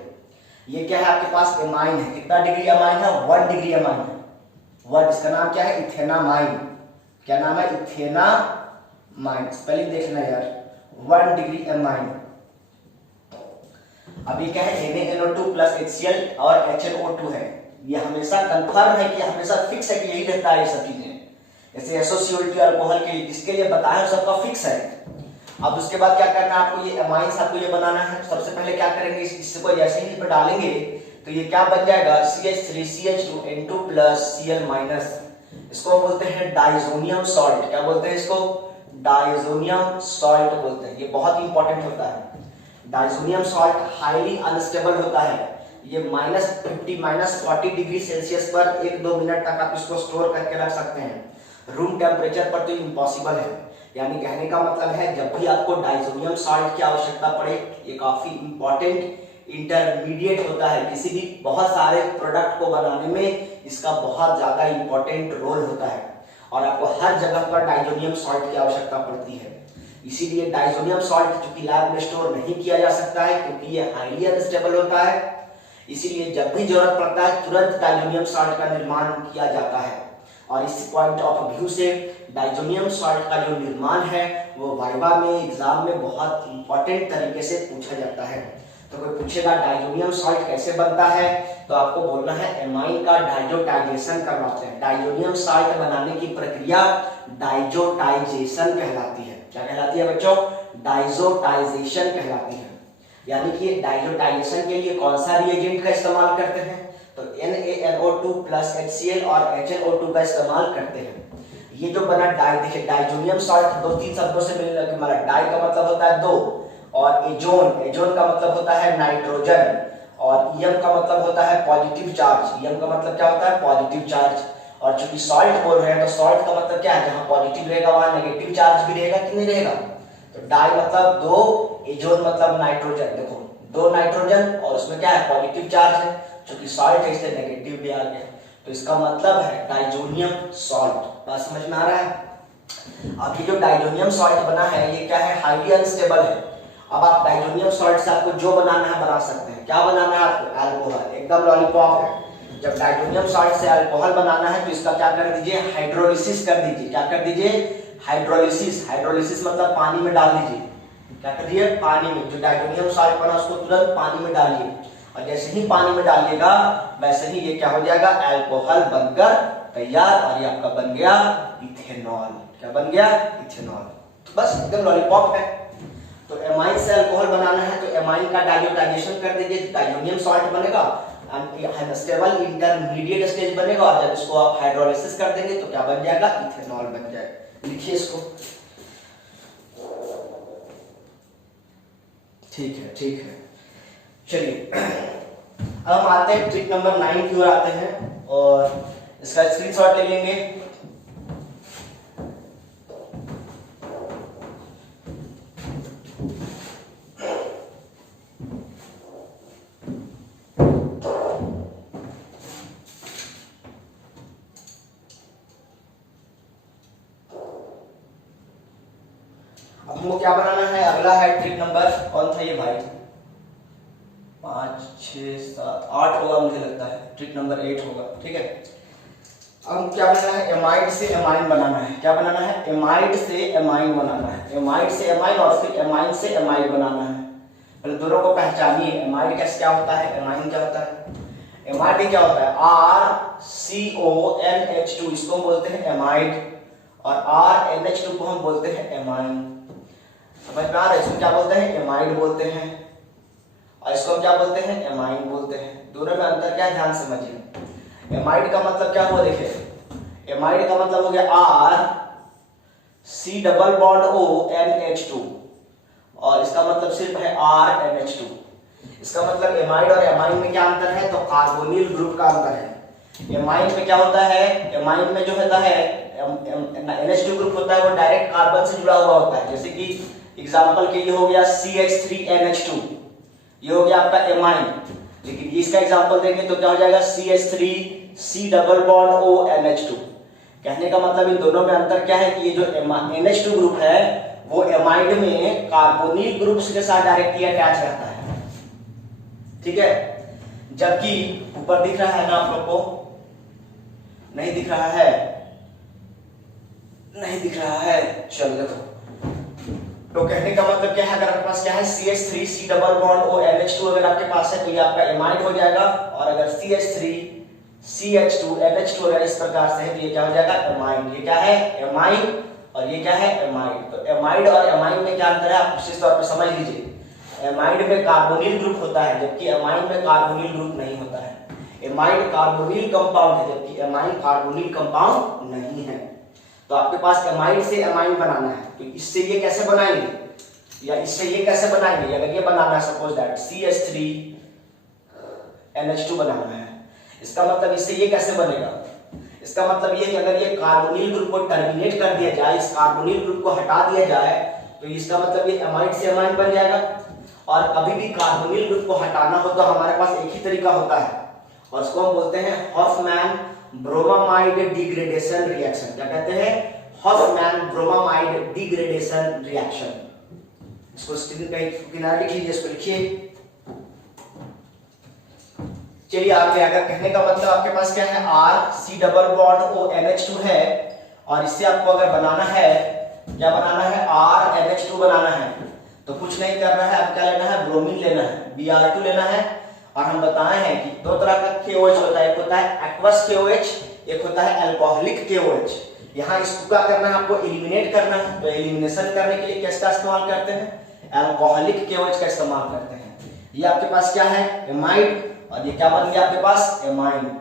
ये क्या है आपके पास, एमाइन है। कितना डिग्री एमाइन है, 1 डिग्री एमाइन है। 1, इसका नाम क्या है, इथेनामाइन। क्या नाम है, इथेनामाइन। स्पेलिंग देखना यार, 1 डिग्री एमाइन। अब ये क्या है, NaNO2 प्लस HCl और HNO2 है। ये हमेशा कंफर्म है कि हमेशा फिक्स है कि यही रहता है ये सब चीजें। जैसे SOCl2 अल्कोहल के लिए जिसके लिए बताया सबका फिक्स है। अब उसके बाद क्या करना है आपको, ये एमाइंस आपको ये बनाना है। सबसे पहले क्या करेंगे, इसको जैसे ही पे डालेंगे तो ये क्या बन जाएगा, CH3 CH2 N2 plus Cl minus. इसको बोलते हैं डाइजोनियम सॉल्ट। क्या बोलते हैं इसको, डाइजोनियम सॉल्ट बोलते हैं। ये बहुत इंपॉर्टेंट होता है। डाइजोनियम सॉल्ट हाईली अनस्टेबल होता है। ये -50 -40 डिग्री सेल्सियस पर 1-2 मिनट तक आप इसको स्टोर करके रख सकते हैं। रूम टेम्परेचर पर तो इम्पॉसिबल है। यानी कहने का मतलब है जब भी आपको डाइजोनियम सॉल्ट की आवश्यकता पड़े, ये काफी इंपॉर्टेंट इंटरमीडिएट होता है। किसी भी बहुत सारे प्रोडक्ट को बनाने में इसका बहुत ज्यादा इंपॉर्टेंट रोल होता है और आपको हर जगह पर डाइजोनियम सॉल्ट की आवश्यकता पड़ती है। इसीलिए डाइजोनियम सॉल्ट चूंकि लैब में स्टोर नहीं किया जा सकता है क्योंकि ये हाईली अनस्टेबल होता है, इसीलिए जब भी जरूरत पड़ता है तुरंत डाइजोनियम सॉल्ट का निर्माण किया जाता है। और इस पॉइंट ऑफ व्यू से डाइजोनियम सॉल्ट का जो निर्माण है वो वाइवा में, एग्जाम में बहुत इंपॉर्टेंट तरीके से पूछा जाता है। तो कोई पूछेगा डाइजोनियम सॉल्ट कैसे बनता है, तो आपको बोलना है एमाइन का डाइजोटाइजेशन करवाते हैं। डाइजोनियम सॉल्ट बनाने की प्रक्रिया डाइजोटाइजेशन कहलाती है। क्या कहलाती है बच्चों? डाइजोटाइजेशन कहलाती है। यानी कि डाइजोटाइजेशन के लिए कौन सा रिएजेंट का इस्तेमाल करते हैं? तो NaNO2 प्लस HCl और HNO2 का इस्तेमाल करते हैं। ये जो बना डाई, देखिए डाइजोनियम सॉल्ट दो तीन शब्दों से मिलने लगे। हमारा डाई का मतलब होता है दो, और एजोन का मतलब होता है नाइट्रोजन, और एम का मतलब होता है पॉजिटिव चार्ज। एम का मतलब क्या होता है? Positive charge. और चूंकि सॉल्ट बोल रहे हैं तो सॉल्ट का मतलब क्या है? जहां पॉजिटिव रहेगा वहां नेगेटिव चार्ज भी रहेगा कि नहीं रहेगा? तो डाई मतलब दो, एजोन मतलब नाइट्रोजन। देखो दो नाइट्रोजन और उसमें क्या है? पॉजिटिव चार्ज है। चूंकि सॉल्ट है इसलिए नेगेटिव भी आ गया, तो इसका मतलब है डाइजोनियम सॉल्ट। बात समझ में आ रहा है? अब ये जो डाइजोनियम सॉल्ट बना है ये क्या है? हाईली अनस्टेबल है। अब आप डाइजोनियम सॉल्ट से आपको जो बनाना है बना सकते हैं। क्या बनाना है आपको? अल्कोहल, एकदम लॉलीपॉप है। जब डाइजोनियम सॉल्ट से अल्कोहल बनाना है तो इसका क्या कर दीजिए? हाइड्रोलिसिस कर दीजिए। क्या कर दीजिए? हाइड्रोलिसिस। हाइड्रोलिसिस मतलब पानी में डाल दीजिए। क्या कर दिए? पानी में। जो डाइजोनियम सॉल्ट बना उसको तुरंत पानी में डालिए, और जैसे ही पानी में डालिएगा वैसे ही ये क्या हो जाएगा? अल्कोहल बनकर तैयार, और ये आपका बन गया इथेनॉल। क्या बन गया? इथेनॉल। तो बस एकदम लॉलीपॉप है। तो एमाइन से अल्कोहल बनाना है तो एमाइन का डाइजोटाइजेशन कर दीजिए, डाइजोनियम सॉल्ट बनेगा, अनस्टेबल इंटरमीडिएट स्टेज बनेगा, और जब इसको आप हाइड्रोलिसिस कर देंगे तो क्या बन जाएगा? इथेनॉल बन जाएगा। लिखिए इसको। ठीक है, ठीक है। चलिए अब हम आते हैं ट्रिक नंबर 9 की ओर आते हैं, और इसका स्क्रीनशॉट ले लेंगे। अब हमको क्या बनाना है? अगला है ट्रिक नंबर, कौन था ये भाई? 5 6 7 8 होगा मुझे लगता है। ट्रिक नंबर 8 होगा। ठीक है। अब हम क्या बनाना है? एमाइड से एमाइन बनाना है। क्या बनाना है? एमाइड से एमाइन बनाना है। एमाइड से एमाइन और फिर एमाइन से एमाइड बनाना है। पहले दोनों को पहचानिए। एमाइड कैसे क्या होता है, एमाइन क्या होता है? एमाइड क्या होता है? RCONH2 इसको हम बोलते हैं एमाइड, और RNH2 को हम बोलते हैं एमाइन। समझ में आ रहा है? इसको क्या बोलते हैं? एमाइड बोलते हैं, और इसको हम क्या बोलते हैं? एमाइन बोलते हैं। दोनों में अंतर क्या है ध्यान समझिए। एमाइड का मतलब क्या हुआ? देखिए एमाइड का मतलब हो गया RC≡ONH2, और इसका मतलब सिर्फ है RNH2। इसका मतलब एमाइड और एमाइन में क्या अंतर है? तो कार्बोनिल ग्रुप का अंतर है। एमाइन में क्या होता है? एमाइन में जो होता है NH2 ग्रुप होता है वो डायरेक्ट कार्बन से जुड़ा हुआ होता है। जैसे कि एग्जांपल के लिए हो गया CH3NH2, ये हो गया आपका एमाइन। लेकिन इसका एग्जांपल देंगे तो क्या हो जाएगा? CH3C≡ONH2। कहने का मतलब इन दोनों में अंतर क्या है कि ये जो NH2 ग्रुप है वो एमाइड में कार्बोनिल ग्रुप के साथ डायरेक्टली अटैच रहता है। ठीक है। जबकि ऊपर दिख रहा है ना आप लोग को? नहीं दिख रहा है? नहीं दिख रहा है? चलो देखो, तो कहने का मतलब क्या है? अगर आपके पास क्या है? CH3C≡ONH2 अगर आपके पास है तो ये आपका एमाइड हो जाएगा, और अगर CH3CH2NH2 अगर इस प्रकार से है तो ये क्या हो जाएगा? एमाइन। ये क्या है? एमाइन, और ये क्या है? एमाइड। तो एमाइड और एमाइन में क्या अंतर है आप विशेष तौर पर समझ लीजिए। एमाइड में कार्बोनिल ग्रुप होता है जबकि एमाइन में कार्बोनिल ग्रुप नहीं होता है। एमाइड कार्बोनिल कंपाउंड है जबकि एमाइन कार्बोनिल कंपाउंड नहीं है। तो आपके पास एमाइड से एमाइन बनाना है तो इससे ये कैसे बनाएंगे, या इससे ये कैसे बनाएंगे? अगर ये बनाना है सपोज दैट CH3NH2 बनाना है, इसका मतलब इससे ये कैसे बनेगा? इसका मतलब ये अगर ये कार्बोनिल ग्रुप को टर्मिनेट कर दिया जाए, इस कार्बोनिल ग्रुप को हटा दिया जाए, तो इसका मतलब ये एमाइड से एमाइन बन जाएगा। और कभी भी कार्बोनिल ग्रुप को हटाना हो तो हमारे पास एक ही तरीका होता है, और उसको हम बोलते हैं हॉफमैन ब्रोमामाइड डिग्रेडेशन रिएक्शन। क्या कहते हैं? Hofmann bromamide degradation reaction. इसको स्क्रीन पे किनारे लिख लीजिए, इसको लिखिए। चलिए आगे, अगर कहने का मतलब आपके पास क्या है, R C double bond O NH2 है, और इससे आपको अगर बनाना है, क्या बनाना है, आर NH2 बनाना है, तो कुछ नहीं करना है, अब क्या लेना है, ब्रोमीन लेना है, Br2 लेना है। और हम बताए हैं कि दो तरह का KOH होता है, एक होता है एक्वस KOH, एक होता है अल्कोहलिक KOH। यहाँ इसको क्या करना है, आपको एलिमिनेट करना है, तो एलिमिनेशन करने के लिए किसका इस्तेमाल करते हैं, अल्कोहलिक KOH का इस्तेमाल करते हैं। ये आपके पास क्या है, एमाइड, और ये क्या बन गया आपके पास, एमाइन।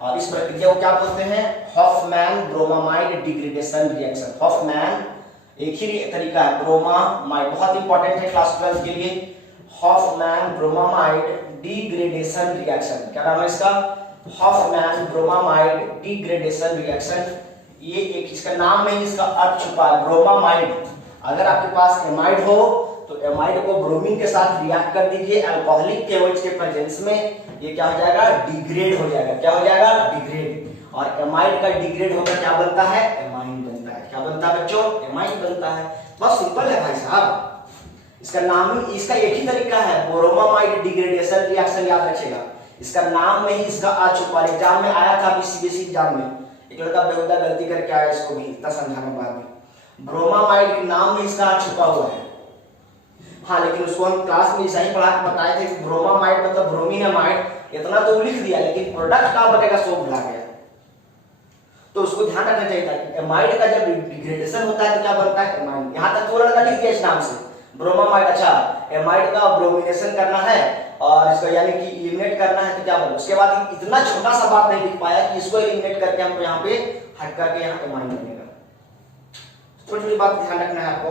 और इस प्रक्रिया को क्या बोलते हैं, Hofmann bromamide degradation reaction. Hofmann एक ही तरीका है, ब्रोमामाइड बहुत इंपॉर्टेंट है क्लास 12 के लिए, हॉफमैन ब्रोमामाइड डिग्रेडेशन रिएक्शन। क्या नाम है इसका, हॉफमैन ब्रोमामाइड डिग्रेडेशन रिएक्शन। ये एक इसका नाम में इसका अर्थ छुपा है, ब्रोमामाइड। अगर आपके पास एमाइड हो तो एमाइड को ब्रोमीन के साथ रिएक्ट कर दीजिए अल्कोहलिक KOH के प्रेजेंस में, ये क्या हो जाएगा, डिग्रेड हो जाएगा। क्या हो जाएगा, डिग्रेड। और एमाइड का डिग्रेड होकर क्या बनता है, एमाइन बनता है। क्या बनता है बच्चों, एमाइन बनता है। बहुत सिंपल है भाई साहब, इसका नाम ही, इसका एक ही तरीका है, ब्रोमामाइड डिग्रेडेशन रिएक्शन, याद रखिएगा। इसका नाम में ही इसका आ चुका है, एग्जाम में आया था, CBSE एग्जाम में एक लड़का बेहुदा गलती करके आया, इसको भी इतना समझाने बाद में, ब्रोमामाइड के नाम में इसका आ छुपा हुआ है। हाँ, लेकिन उसको हम क्लास में ऐसा ही पढ़ा के बताए थे कि ब्रोमामाइड मतलब ब्रोमीनामाइड, इतना तो लिख दिया, लेकिन प्रोडक्ट कहाँ बनेगा सो भुला गया। तो उसको ध्यान रखना चाहिए था कि एमाइड का जब डिग्रेडेशन होता है तो क्या बनता है, एमाइन। यहाँ तक तो लड़का लिख दिया इस नाम से, ब्रोमामाइड। अच्छा, एमाइड का ब्रोमिनेशन करना है और इसको यानी कि एलिमिनेट करना है, तो क्या बनेगा। उसके बाद इतना छोटा सा बात नहीं लिख पाया कि इसको एलिमिनेट करके हमको यहाँ पे हट करके यहाँ एमाइन बनेगा। थोड़ी थोड़ी बात ध्यान रखना है आपको,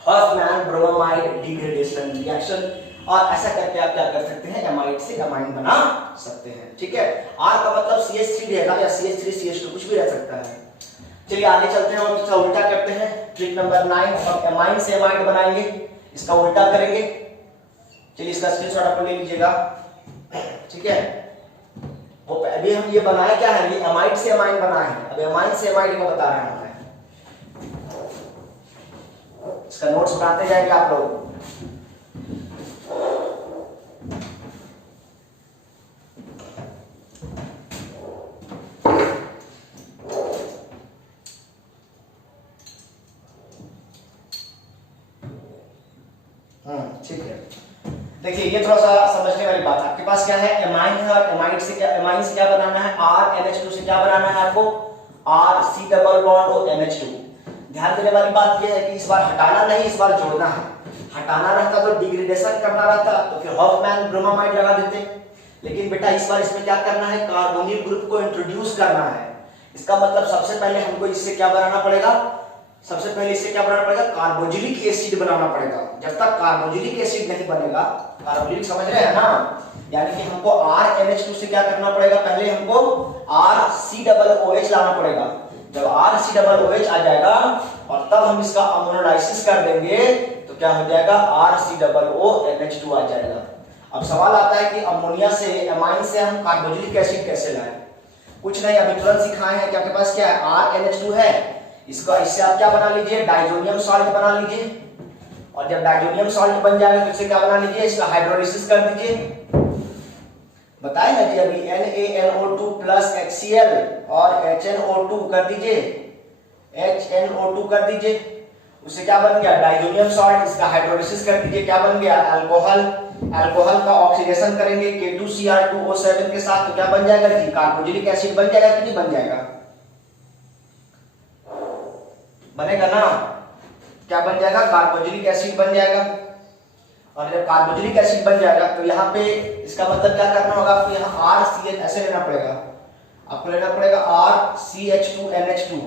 हॉफमैन ब्रोमामाइड डिग्रेडेशन रिएक्शन। और ऐसा करके आप क्या कर सकते हैं, एमाइड से एमाइन बना सकते हैं। ठीक है, आर का मतलब CH3 रहेगा या CH3CH2 कुछ भी रह सकता है। चलिए आगे चलते हैं और इसका उल्टा करते हैं। ट्रिक नंबर 9, हम एमाइन से एमाइड बनाएंगे, इसका उल्टा करेंगे। चलिए इसका स्क्रीनशॉट आप ले लीजिएगा। ठीक है, वो अभी हम ये बनाए क्या है, ये एमाइड से एमाइन बनाए हैं, अब एमाइन से एमाइड का बता रहे हैं। इसका नोट्स बनाते जाएंगे आप लोग। ठीक है, देखिए ये थोड़ा सा समझने वाली बात। आपके पास क्या है, एमाइन है, और एमाइड से क्या, एमाइन से क्या बनाना है, आर NH2 से क्या बनाना है आपको, R C double bond O NH2। ध्यान देने वाली बात यह है कि इस बार हटाना नहीं, इस बार जोड़ना है। हटाना रहता तो डिग्रेडेशन करना रहता तो फिर हॉफमैन ब्रोमामाइड लगा देते, लेकिन बेटा इस बार इसमें क्या करना है, कार्बोनिल ग्रुप को इंट्रोड्यूस करना है। इसका मतलब सबसे पहले हमको इससे क्या बनाना पड़ेगा, सबसे पहले इससे क्या बनाना पड़ेगा, कार्बोक्सिलिक एसिड बनाना पड़ेगा। जब तक कार्बोक्सिलिक एसिड नहीं बनेगा, कार्बोक्सिलिक समझ रहे हैं ना, यानी कि हमको RNH2 से क्या करना पड़ेगा, पहले हमको RCOOH लाना पड़ेगा। जब RCOOH आ जाएगा और तब हम इसका अमोनोलाइसिस कर देंगे तो क्या हो जाएगा, RCOONH2 आ जाएगा। अब सवाल आता है कि अमोनिया से, एमाइन से हम कार्बोक्सिलिक एसिड कैसे लाएं। कुछ नहीं, अभी तुरंत सिखाए हैं कि आपके पास क्या है, RNH2 है, इसका इससे आप क्या बना लीजिए, डाइजोनियम सॉल्ट बना लीजिए। और जब डाइजोनियम सॉल्ट बन जाएगा तो इससे क्या बना लीजिए, इसका हाइड्रोलिसिस कर दीजिए। बताए ना जी अभी, NaNO2 प्लस HCl और HNO2 कर दीजिए, HNO2 कर दीजिए। उससे क्या बन गया, डाइजोनियम सॉल्ट, इसका हाइड्रोलिसिस कर दीजिए, क्या बन गया, अल्कोहल। अल्कोहल का ऑक्सीडेशन करेंगे K2Cr2O7 के साथ, तो क्या बन जाएगा जी, कार्बोक्सिलिक एसिड बन जाएगा कि नहीं बन जाएगा, बनेगा ना, क्या बन जाएगा, कार्बोक्सिलिक एसिड बन जाएगा। और जब कार्बोक्सिलिक एसिड बन जाएगा तो यहाँ पे इसका मतलब क्या करना होगा आपको, यहाँ RCH ऐसे लेना पड़ेगा, आपको लेना पड़ेगा RCH2NH2।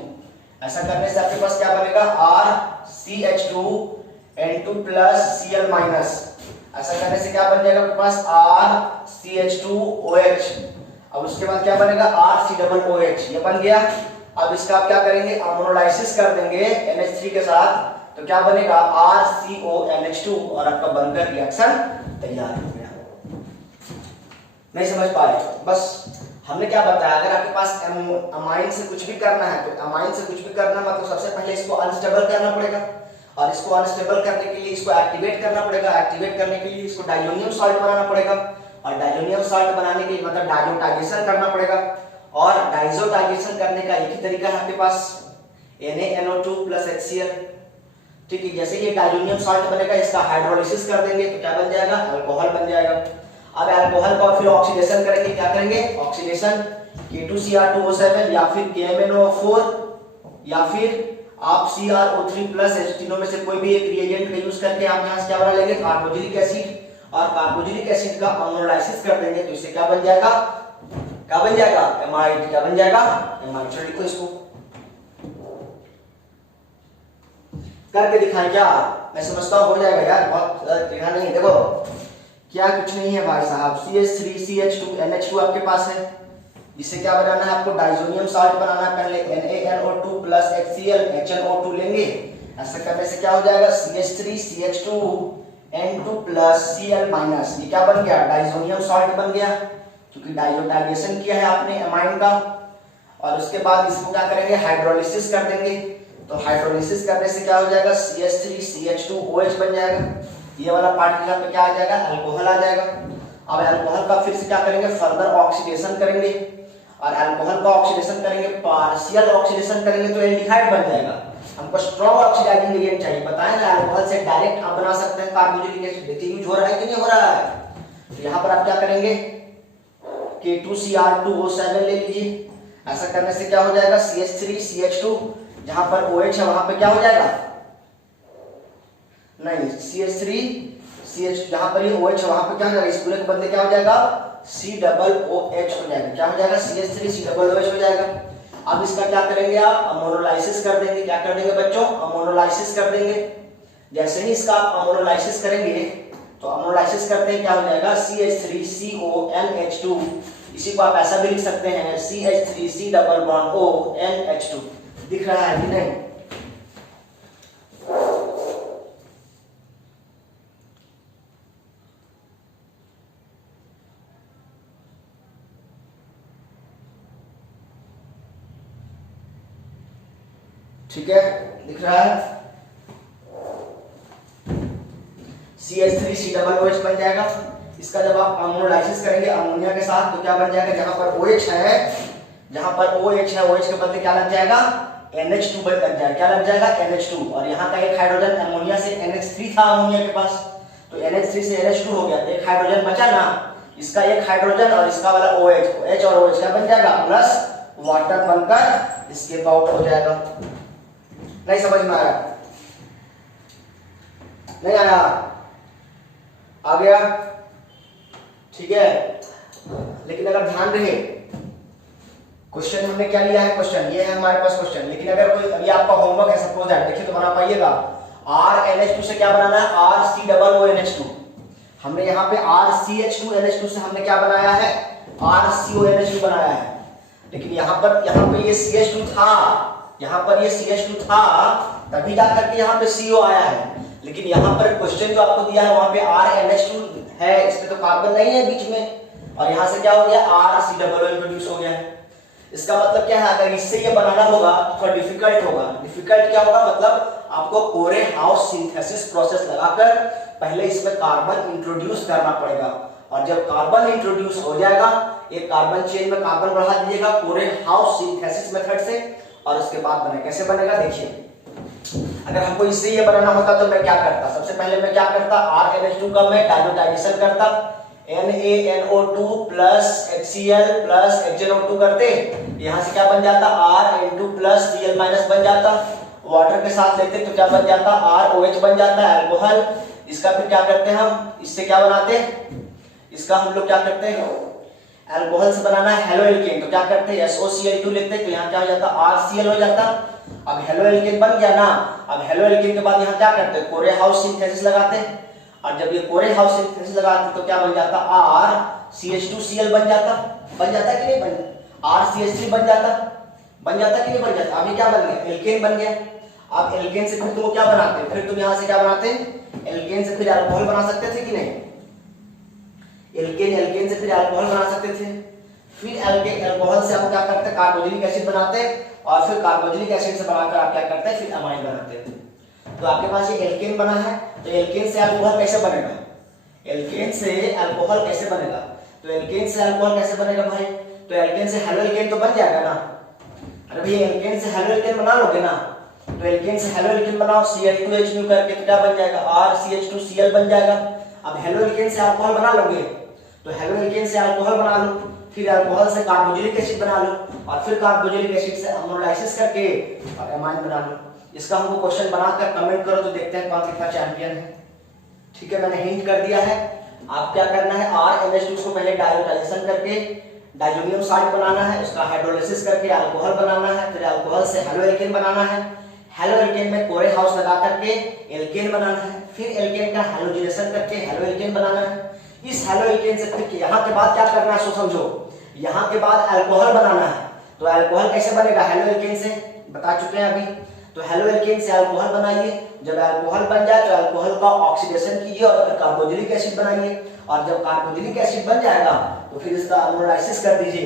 ऐसा करने से आपके पास क्या बनेगा, RCH2N2 प्लस Cl माइनस। ऐसा करने से क्या बन जाएगा आपके पास, RCH2OH। अब उसके बाद क्या बनेगा, RCOOH, ये बन गया। अब इसका आप क्या करेंगे, अमोनोलाइसिस कर देंगे NH3 के साथ, तो क्या बनेगा, RCONH2, और आपका बनकर रिएक्शन तैयार हो गया। नहीं समझ पा रहे, बस हमने क्या बताया, अगर आपके पास अमाइन से कुछ भी करना है तो अमाइन से कुछ भी करना मतलब सबसे पहले इसको अनस्टेबल करना पड़ेगा, और इसको अनस्टेबल करने के लिए इसको एक्टिवेट करना पड़ेगा, एक्टिवेट करने के लिए इसको डाइजोनियम सॉल्ट बनाना पड़ेगा, और डाइजोनियम सॉल्ट बनाने के लिए मतलब डाइजोटाइजेशन करना पड़ेगा, और डाइजोटाइजेशन करने का एक ही तरीका है आपके पास, NaNO2 + HCl। ठीक है, जैसे ये डाइजोनियम सॉल्ट बनेगा, इसका हाइड्रोलिसिस कर देंगे तो क्या बन जाएगा, अल्कोहल बन जाएगा। अब अल्कोहल का फिर ऑक्सीडेशन करेंगे, क्या करेंगे, ऑक्सीडेशन K2Cr2O7 या फिर KMnO4 या फिर आप CrO3+ H तीनों में से कोई भी एक रिएजेंट का यूज करके आप यहाँ से क्या बना लेंगे, कार्बोक्सिलिक एसिड, और कार्बोक्सिलिक एसिड का अमोनोलाइसिस कर देंगे तो इससे क्या बन जाएगा, क्या बन जाएगा, एमाइड। क्या बन जाएगा, एमाइड। चलो लिखो इसको, करके दिखाएं क्या, मैं समझता हूं हो जाएगा यार, बहुत देखा नहीं। देखो क्या कुछ नहीं है भाई साहब, CH3CH2NH2 आपके पास है, इससे क्या बनाना है आपको, डाइजोनियम सॉल्ट बनाना है। पहले NaNO2 + HCl HNO2 लेंगे, ऐसा करने से क्या हो जाएगा, CH3CH2N2 + Cl-, ये क्या बन गया, डाइजोनियम सॉल्ट बन गया, क्योंकि डाइजोटाइजेशन किया है आपने एमाइन का। और उसके बाद इसको क्या करेंगे, हाइड्रोलिसिस कर देंगे, तो हाइड्रोलिसिस करने से क्या हो जाएगा, CH3CH2OH बन जाएगा, ये वाला पार्ट के पे क्या आ जाएगा, अल्कोहल आ जाएगा। अब अल्कोहल का फिर से क्या करेंगे, फर्दर ऑक्सीडेशन करेंगे, और अल्कोहल का ऑक्सीडेशन करेंगे, पार्शियल ऑक्सीडेशन करेंगे तो एल्डिहाइड बन जाएगा। हमको स्ट्रॉन्ग ऑक्सीडाइजिंग एजेंट चाहिए, बताएं ना, अल्कोहल से डायरेक्ट आप बना सकते हैं कार्बोक्सिलिक एसिड। देखिए यूज हो रहा है कि नहीं हो रहा है। तो यहाँ पर आप क्या करेंगे, K2Cr2O7 ले लीजिए, ऐसा करने से क्या हो जाएगा, CH3CH2, जहां पर OH है वहां पे क्या हो जाएगा, नहीं CH3CH, जहां पर ये OH है वहां पे क्या हो जाएगा, इस पूरे के बदले क्या हो जाएगा, COOH हो जाएगा। क्या हो जाएगा, CH3COOH हो जाएगा। अब इसका क्या करेंगे आप, अमोनोलाइसिस कर देंगे। क्या कर देंगे बच्चों, अमोनोलाइसिस कर देंगे। जैसे ही इसका आप अमोनोलाइसिस करेंगे तो अमोनोलाइसिस करते हैं क्या हो जाएगा, CH3CONH2, इसी को आप ऐसा भी लिख सकते हैं CH3C OONH2। दिख रहा है कि नहीं, ठीक है, दिख रहा है, CH3COOH बन जाएगा। इसका जब आप अमोनोलाइसिस करेंगे अमोनिया के साथ तो क्या बन जाएगा, जहां पर OH है, जहां पर OH है, OH के बदले क्या लग जाएगा, NH2 लग जाएगा। क्या लग जाएगा, NH2, और यहाँ का एक हाइड्रोजन अमोनिया से NH3 था अमोनिया के पास, तो NH3 से NH2 हो गया, एक हाइड्रोजन बचा ना, इसका एक हाइड्रोजन और इसका वाला OH, H और OH क्या बन जाएगा, प्लस वाटर बनकर स्केप आउट हो जाएगा। नहीं समझ में आया, नहीं आया, आ गया, ठीक है। लेकिन अगर ध्यान रहे, क्वेश्चन हमने क्या लिया है, क्वेश्चन ये है हमारे पास क्वेश्चन, लेकिन अगर कोई अभी आपका होमवर्क है सपोज दैट, देखिए तो बना पाइएगा, RNH2 से क्या बनाना है, RCOONH2। हमने यहाँ पे RCH2NH2 से हमने क्या बनाया है, RCONH2 बनाया है, लेकिन यहाँ पे ये CH2 था, यहाँ पर ये CH2 था, तभी जाकर के यहाँ पे CO आया है। लेकिन यहाँ पर क्वेश्चन जो आपको दिया है वहां पे RNH2 है, इसमें तो कार्बन नहीं है बीच में, और यहाँ से क्या हो गया, RCOO इंट्रोड्यूस हो गया है। इसका मतलब क्या है, अगर इससे ये बनाना होगा तो थोड़ा डिफिकल्ट होगा। डिफिकल्ट क्या होगा, मतलब आपको कोरे हाउस सिंथेसिस प्रोसेस लगाकर पहले इसमें कार्बन इंट्रोड्यूस करना पड़ेगा, और जब कार्बन इंट्रोड्यूस हो जाएगा, एक कार्बन चेन में कार्बन बढ़ा दीजिएगा कोरे हाउस सिंथेसिस मेथड से, और उसके बाद बने, कैसे बनेगा देखिए। अगर हमको इससे ये बनाना होता तो मैं क्या करता, सबसे पहले मैं क्या करता, RNH2 का मैं डाइजोटाइजेशन करता, NaNO2 + HCl + HNO2 करते, यहाँ से क्या बन जाता, RN2 + Cl- बन जाता, वाटर के साथ लेते तो क्या बन जाता, ROH बन जाता है, अल्कोहल। इसका फिर क्या करते हैं हम, इससे क्या बनाते, इसका हम लोग क्या करते हैं, अल्कोहल से बनाना है हेलो एल्केन, तो क्या करते हैं, SOCl2 लेते हैं, तो यहाँ क्या हो जाता, RCl हो जाता। अब हेलो एल्केन बन गया ना, अब हेलो एल्केन के बाद यहाँ क्या करते हैं, कोरे हाउस सिंथेसिस लगाते हैं, और जब ये कोरे हाउस सिंथेसिस लगाते तो क्या बन जाता, RCH2Cl बन जाता कि नहीं बन, RCH3 बन जाता कि नहीं बन जाता। अब ये क्या बन गया, एल्केन बन गया। अब एल्केन से फिर तुम क्या बनाते हैं, फिर तुम यहाँ से क्या बनाते हैं, एल्केन से फिर अल्कोहल बना सकते थे कि नहीं, एल्केन से फिर अल्कोहल बना सकते थे, फिर अल्कोहल से आप क्या करते हैं, कार्बोक्सिलिक एसिड बनाते हैं, और फिर कार्बोक्सिलिक एसिड से बनाकर आप क्या करते हैं, फिर अमाइन बनाते हैं। तो आपके पास ये एल्केन बना है, तो एल्केन से अल्कोहल कैसे बनेगा, एल्केन से अल्कोहल कैसे बनेगा? तो एल्केन से अल्कोहल कैसे बनेगा भाई? तो एल्केन से हेलो एल्केन तो बन जाएगा ना। अरे भैया एल्केन से हेलो एल्केन बना लोगे ना, तो एल्केन से हेलो एल्केन बनाओ, Cl2H करके तो क्या बन जाएगा? RCH2Cl बन जाएगा। अब हेलो एल्केन से अल्कोहल बना लोगे, तो हेलो एल्केन से अल्कोहल बना लो, फिर अल्कोहल से कार्बोक्सिलिक एसिड बना लो, और फिर कार्बोक्सिलिक एसिड से अमोनोलाइसिस करके और एमाइन बना लो। इसका हमको क्वेश्चन बनाकर कमेंट करो तो देखते हैं कौन कितना चैंपियन है। ठीक है, मैंने हिंट कर दिया है। आप क्या करना है, RNH2 को पहले डाइल्यूटाइजेशन करके डाइजोनियम साल्ट बनाना है, उसका हाइड्रोलिसिस करके अल्कोहल बनाना है, फिर अल्कोहल से हेलो एल्केन बनाना है, हेलो एल्केन में कोरे हाउस लगा करके एल्केन बनाना है, फिर एल्केन का हैलोजिनेशन करके हेलो एल्केन बनाना है। इस हेलो एल्केन से फिर यहाँ के बाद क्या करना है, सो समझो, यहाँ के बाद अल्कोहल बनाना है। तो अल्कोहल कैसे बनेगा? हेलो एल्केन से बता चुके हैं अभी। तो हेलो एल्केन से अल्कोहल बनाइए, जब अल्कोहल बन जाए तो अल्कोहल का ऑक्सीडेशन कीजिए और फिर कार्बोक्सिलिक एसिड बनाइए, और जब कार्बोक्सिलिक एसिड बन जाएगा तो फिर इसका अमोनोलाइसिस कर दीजिए,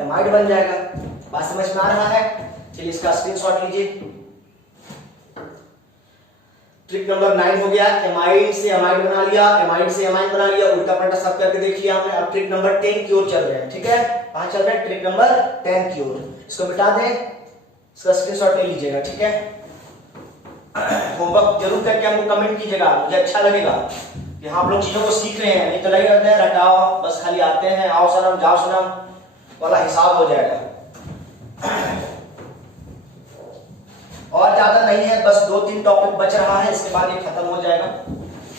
एमाइड बन जाएगा। बात समझ में आ रहा है? चलिए इसका स्क्रीनशॉट लीजिए। ट्रिक नंबर 9 हो गया, एमाइड से एमाइड बना लिया, एमाइड से एमाइड बना लिया, उल्टा पलटा सब करके देख लिया हमने। अब ट्रिक नंबर 10 की ओर चल रहे हैं। ठीक है, कहां चल रहे हैं? ट्रिक नंबर 10 की ओर। इसको मिटा दें, इसका स्क्रीनशॉट ले लीजिएगा। ठीक है, होमवर्क जरूर करके हमको कमेंट कीजिएगा, मुझे अच्छा लगेगा कि आप लोग चीजों को सीख रहे हैं। नहीं तो लगे रहते हैं रटाओ, बस खाली आते हैं, आओ सनम जाओ सनम वाला हिसाब हो जाएगा। और ज्यादा नहीं है, बस 2-3 टॉपिक बच रहा है, इसके बाद ये खत्म हो जाएगा।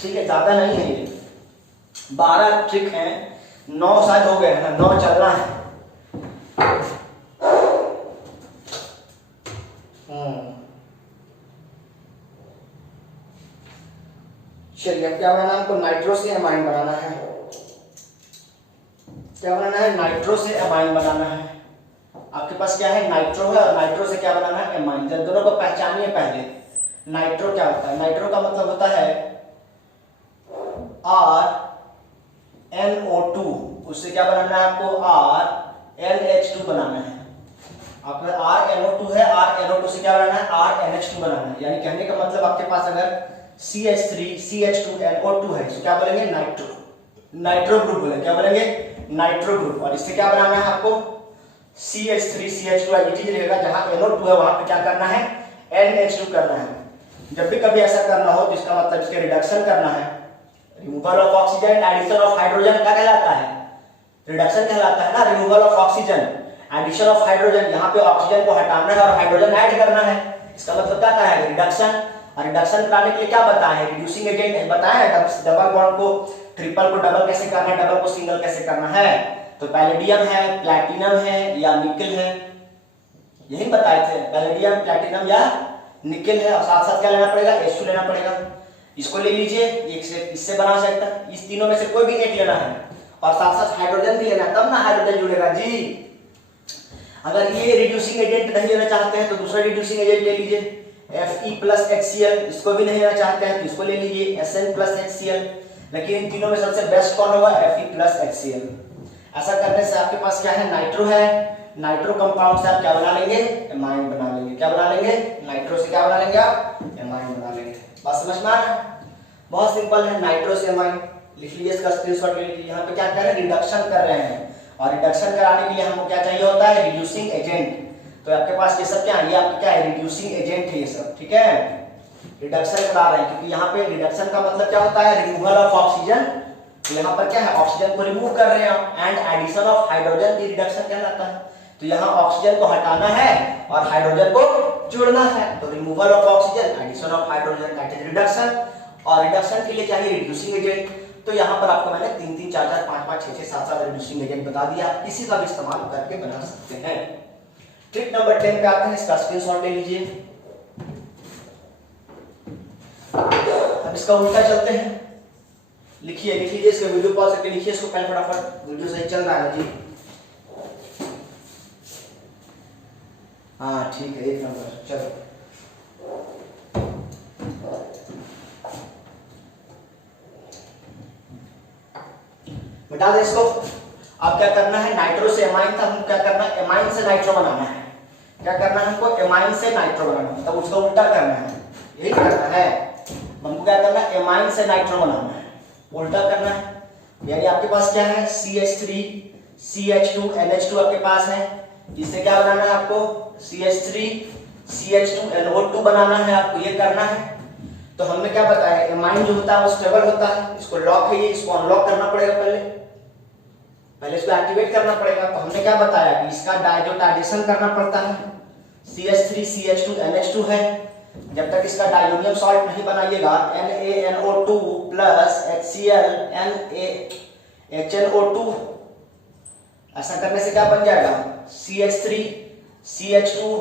ठीक है, ज्यादा नहीं है, ये 12 ट्रिक हैं, 9 शायद हो गए हैं, 9 चलना है। चलिए अब क्या बनाना है हमको? नाइट्रो से एमाइन बनाना है। क्या बनाना है? नाइट्रो से एमाइन बनाना है। आपके पास क्या है? नाइट्रो है, और नाइट्रो से क्या बनाना है? एमाइन। जब दोनों को पहचानिए पहले। नाइट्रो क्या होता है? नाइट्रो का मतलब होता है RNO2, उससे क्या बनाना है आपको? RNH2 बनाना है। आपका RNO2 है, RNO2 से क्या बनाना है? RNH2 बनाना है। यानी कहने का मतलब आपके पास अगर CH3CH2NO2 है, इसको क्या बोलेंगे? नाइट्रो, नाइट्रो ग्रुप बोलेंगे। क्या बोलेंगे? Nitro group. और इससे क्या बनाना है आपको? CH3CH2 एडिटिव रहेगा, जहां NO2 है वहां पे क्या करना है? NH2 करना है। जब भी कभी ऐसा करना हो, जिसका मतलब इसके रिडक्शन करना है, removal of oxygen, addition of hydrogen, क्या कहलाता है? रिडक्शन कहलाता है ना। Removal of oxygen, addition of hydrogen, यहाँ पे ऑक्सीजन को हटाना है और हाइड्रोजन ऐड करना है, इसका मतलब क्या है? रिडक्शन। और रिडक्शन कराने के लिए क्या बताया है? रिड्यूसिंग एजेंट बताया है। डबल बॉन्ड को, ट्रिपल को डबल कैसे करना है, डबल को सिंगल कैसे करना है। तो पैलेडियम है, प्लैटिनम है या निकल है, यही बताए थे। पैलेडियम, प्लैटिनम या निकल है, और साथ साथ क्या लेना पड़ेगा? H2 लेना पड़ेगा। इसको ले लीजिए, इससे बना सकता है। इस तीनों में से कोई भी एक लेना है, और साथ साथ हाइड्रोजन भी लेना है, तब ना हाइड्रोजन जुड़ेगा जी। अगर ये रिड्यूसिंग एजेंट नहीं लेना चाहते हैं तो दूसरा रिड्यूसिंग एजेंट ले लीजिए, Fe+HCl। इसको भी नहीं लेना चाहते हैं तो इसको ले लीजिए, Sn+HCl। लेकिन इन तीनों में सबसे बेस्ट कौन होगा? Fe+HCl। ऐसा करने से आपके पास क्या है? नाइट्रो है। नाइट्रो कंपाउंड से आप क्या बना लेंगे? एमाइन बना लेंगे। क्या बना लेंगे? नाइट्रो से क्या बना लेंगे आप? एमाइन बना लेंगे। बात समझ में आ रहा है? बहुत सिंपल है, नाइट्रो से एमाइन। लिख लीजिए, इसका स्क्रीनशॉट ले लीजिए। यहाँ पे क्या कर रहे हैं? रिडक्शन कर रहे हैं, और रिडक्शन कराने के लिए हमको क्या चाहिए होता है? Reducing agent. तो आपके पास ये सब क्या है? ये आपका क्या है? रिड्यूसिंग एजेंट है ये सब। ठीक है, रिडक्शन करा रहे हैं, क्योंकि यहाँ पे रिडक्शन का मतलब क्या होता है? Removal of oxygen. तो यहाँ पर क्या है? ऑक्सीजन को रिमूव कर रहे हैं, एंड एडिशन ऑफ हाइड्रोजन भी रिडक्शन कहलाता है। तो यहाँ ऑक्सीजन को हटाना है और हाइड्रोजन को जोड़ना है, तो removal of oxygen, addition of hydrogen, that is reduction. और रिडक्शन के लिए चाहिए रिड्यूसिंग एजेंट। तो यहाँ पर आपको मैंने 3-3, 4-4, 5-5, 6-6, 7-7 रिड्यूसिंग एजेंट बता दिया, किसी का भी इस्तेमाल करके बना सकते हैं। ट्रिक नंबर 10 पे आते हैं, इसका स्क्रीनशॉट ले लीजिए। अब इसका उल्टा चलते हैं, लिखिए, लिख लीजिए, इसका वीडियो पॉज करके लिखिए इसको पहले फटाफट, वीडियो सही चल रहा है जी। हाँ ठीक है, 1 नंबर। चलो मिटा दे इसको। अब क्या करना है? नाइट्रो से एमाइन था, हमको क्या करना है? एमाइन से नाइट्रो बनाना है। क्या करना है हमको? एमाइन से नाइट्रो बनाना है, तब उसको उल्टा करना है, यही करना है। हमको क्या करना है? एमाइन से नाइट्रो बनाना है। उल्टा करना है। यानी आपके पास क्या है, CH3 CH2 NH2 आपके पास है। इससे क्या बनाना है आपको, CH3 CH2 NO2 बनाना है आपको, ये करना है। तो हमने क्या बताया, एमाइन जो होता है वो स्टेबल होता है, इसको लॉक है ये, इसको अनलॉक करना पड़ेगा, पहले इसको एक्टिवेट करना पड़ेगा। तो हमने क्या बताया कि इसका डायजोटाइजेशन करना पड़ता है। CH3 CH2 NH2 है, जब तक इसका डायोनियम सॉल्ट नहीं बनाइएगा NaNO2 प्लस HCl HNO2, ऐसा करने से क्या बन जाएगा, CH3 CH2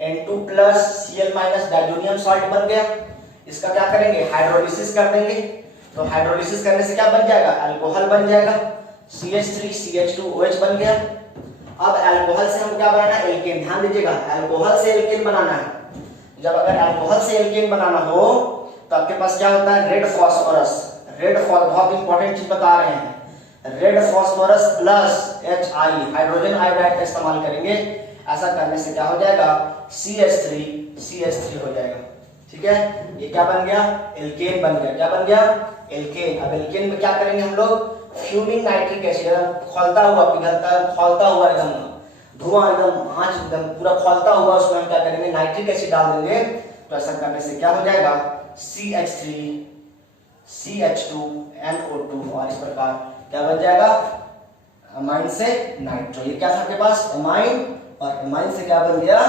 N2 plus Cl minus diazonium salt बन गया। इसका क्या करेंगे, हाइड्रोलिसिस कर देंगे। तो हाइड्रोलिसिस करने से क्या बन जाएगा, अल्कोहल बन जाएगा, CH3 CH2OH बन गया। अब अल्कोहल से हम क्या बनाना है, एल्केन। ध्यान दीजिएगा, अल्कोहल से एल्केन बनाना है। जब अगर अल्कोहल से एल्केन बनाना हो तो आपके पास क्या होता है, रेड फॉस्फोरस। बहुत इंपॉर्टेंट चीज बता रहे हैं, red phosphorus plus HI hydrogen iodide का इस्तेमाल करेंगे। ऐसा करने से क्या हो जाएगा, CH3 हो जाएगा। ठीक है, ये क्या बन गया, एल्केन बन गया। क्या बन गया, एल्केन। अब एल्केन में क्या करेंगे हम लोग, फ्यूमिंग नाइट्रिक एसिड, खौलता हुआ पिघलता, खौलता हुआ एकदम धुआं, एकदम आंच एकदम पूरा खौलता हुआ, उसमें हम क्या करेंगे, नाइट्रिक एसिड डाल देंगे। तो ऐसा करने से क्या हो जाएगा, CH3 CH2 NO2, और इस प्रकार क्या बन जाएगा, अमाइन से नाइट्रो। ये क्या था आपके पास, अमाइन, और अमाइन से क्या बन गया,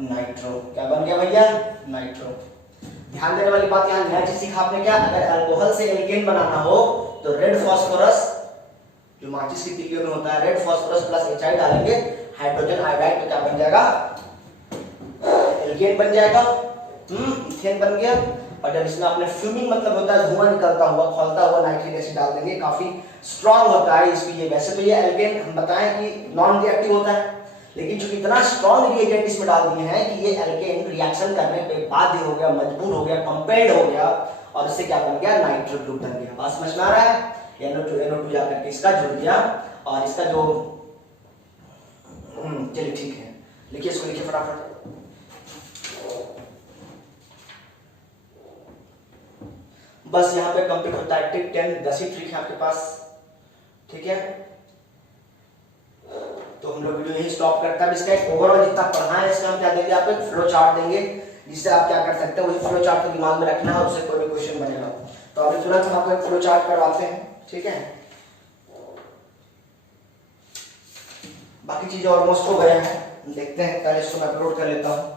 नाइट्रो। क्या बन गया भैया, नाइट्रो। ध्यान देने वाली बात, यहाँ नया चीज सीखा आपने क्या, अगर अल्कोहल से एल्केन बनाना हो तो रेड फॉस्फोरस जो माचिस की तिलियों में होता है, रेड फॉस्फोरस प्लस HI डालेंगे, हाइड्रोजन आयोडाइड, तो क्या बन जाएगा, एल्केन बन जाएगा, इथेन बन गया। और जब इसमें आपने फ्यूमिंग मतलब होता है धुआं निकलता हुआ, खौलता हुआ, नाइट्रिक एसिड डाल देंगे, काफी स्ट्रांग होता है इसलिए। वैसे तो ये एल्केन हम बताएं कि नॉन रिएक्टिव होता है, लेकिन चूंकि इतना स्ट्रांग रिएजेंट इसमें डाल दिए हैं कि ये एल्केन रिएक्शन करने पे बाध्य हो गया, मजबूर हो गया, कंपेल्ड हो गया, और इससे क्या बन गया, नाइट्रो ग्रुप बन गया। बात समझ में आ रहा है, NO2 जाकर के इसका जुड़ गया, और इसका जो चलिए ठीक है, लिखिए इसको, लिखिए फटाफट। बस यहाँ पे कंप्लीट होता है टिक 10, 10 ही ट्रिक है आपके पास। ठीक है, तो हम लोग वीडियो यही स्टॉप करते हैं। इसका एक ओवरऑल जितना पढ़ा है इसका हम क्या देंगे, आपको एक फ्लो चार्ट देंगे, जिससे आप क्या कर सकते हैं, वही फ्लो चार्ट को दिमाग में रखना है, उससे कोई भी क्वेश्चन बनेगा। तो अभी तुरंत हम आपको एक फ्लो चार्ट करवाते हैं। ठीक है, बाकी चीजें ऑलमोस्ट हो गया है, देखते हैं, पहले इसको मैं अपलोड कर लेता हूँ।